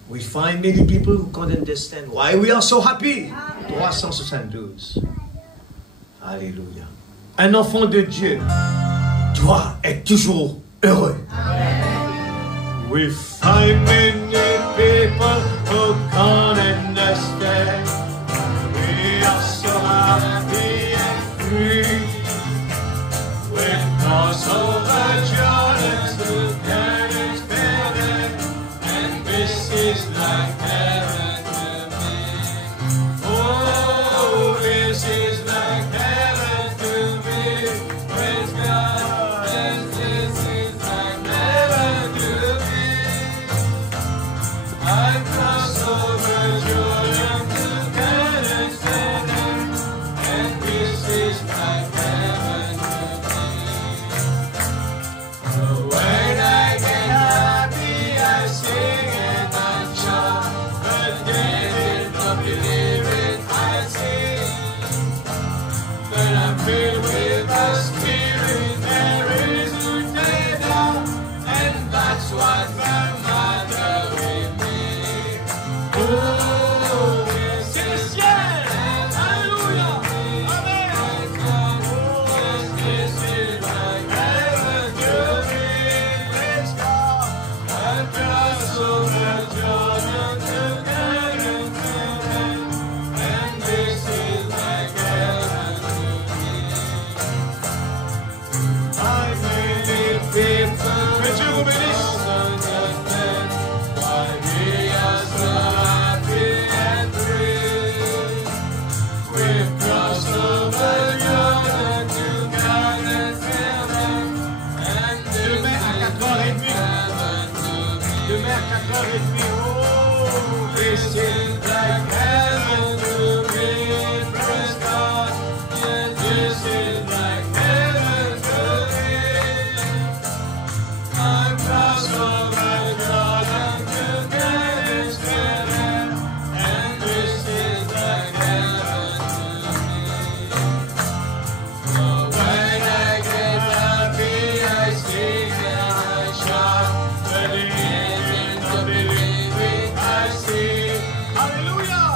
We find many people who can't understand why we are so happy. 372. Alléluia. Un enfant de Dieu doit être toujours heureux. We find many people who can't understand. We are so happy and free. We cross over Jordan to Canaan, and this is like heaven to me. Oh, this is like heaven to me. Praise God, and this is like heaven to me. I cross over Jordan to Canaan, and this is like heaven to me. So when I get happy, I sing and I shout, but they did not believe it, I sing. When I'm filled with the Spirit, there is no day down, and that's what the matter with me. Oh, this is yes, hallelujah, amen. Yes, this is like heaven to me. Praise God. I cross over Jordan to Canaan, and this is like heaven to me. I many people, que Dieu vous bénisse. Why we are so happy and free. We've crossed over Jordan to Canaan, and demain à 4h30. Demain à 4h30. Oh, this is like heaven to me. Praise God. Yes, this is like heaven to me. I cross over Jordan to Canaan, and this is like heaven to me. So when I get happy, I sing and I shout, but they did not believe it, I sing. Hallelujah!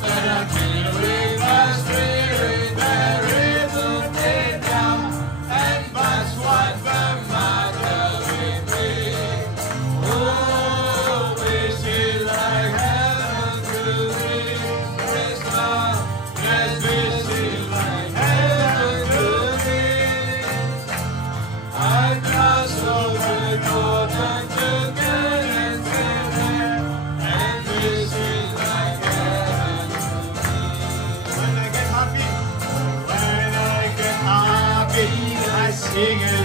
But I'm filled with the Spirit, there is no day down, and that's what the matter with me. Oh, this is like heaven to me. Praise God. Yes, this is like heaven to me. I cross over Jordan to Canaan, and this is like heaven to me. When I get happy, I sing it.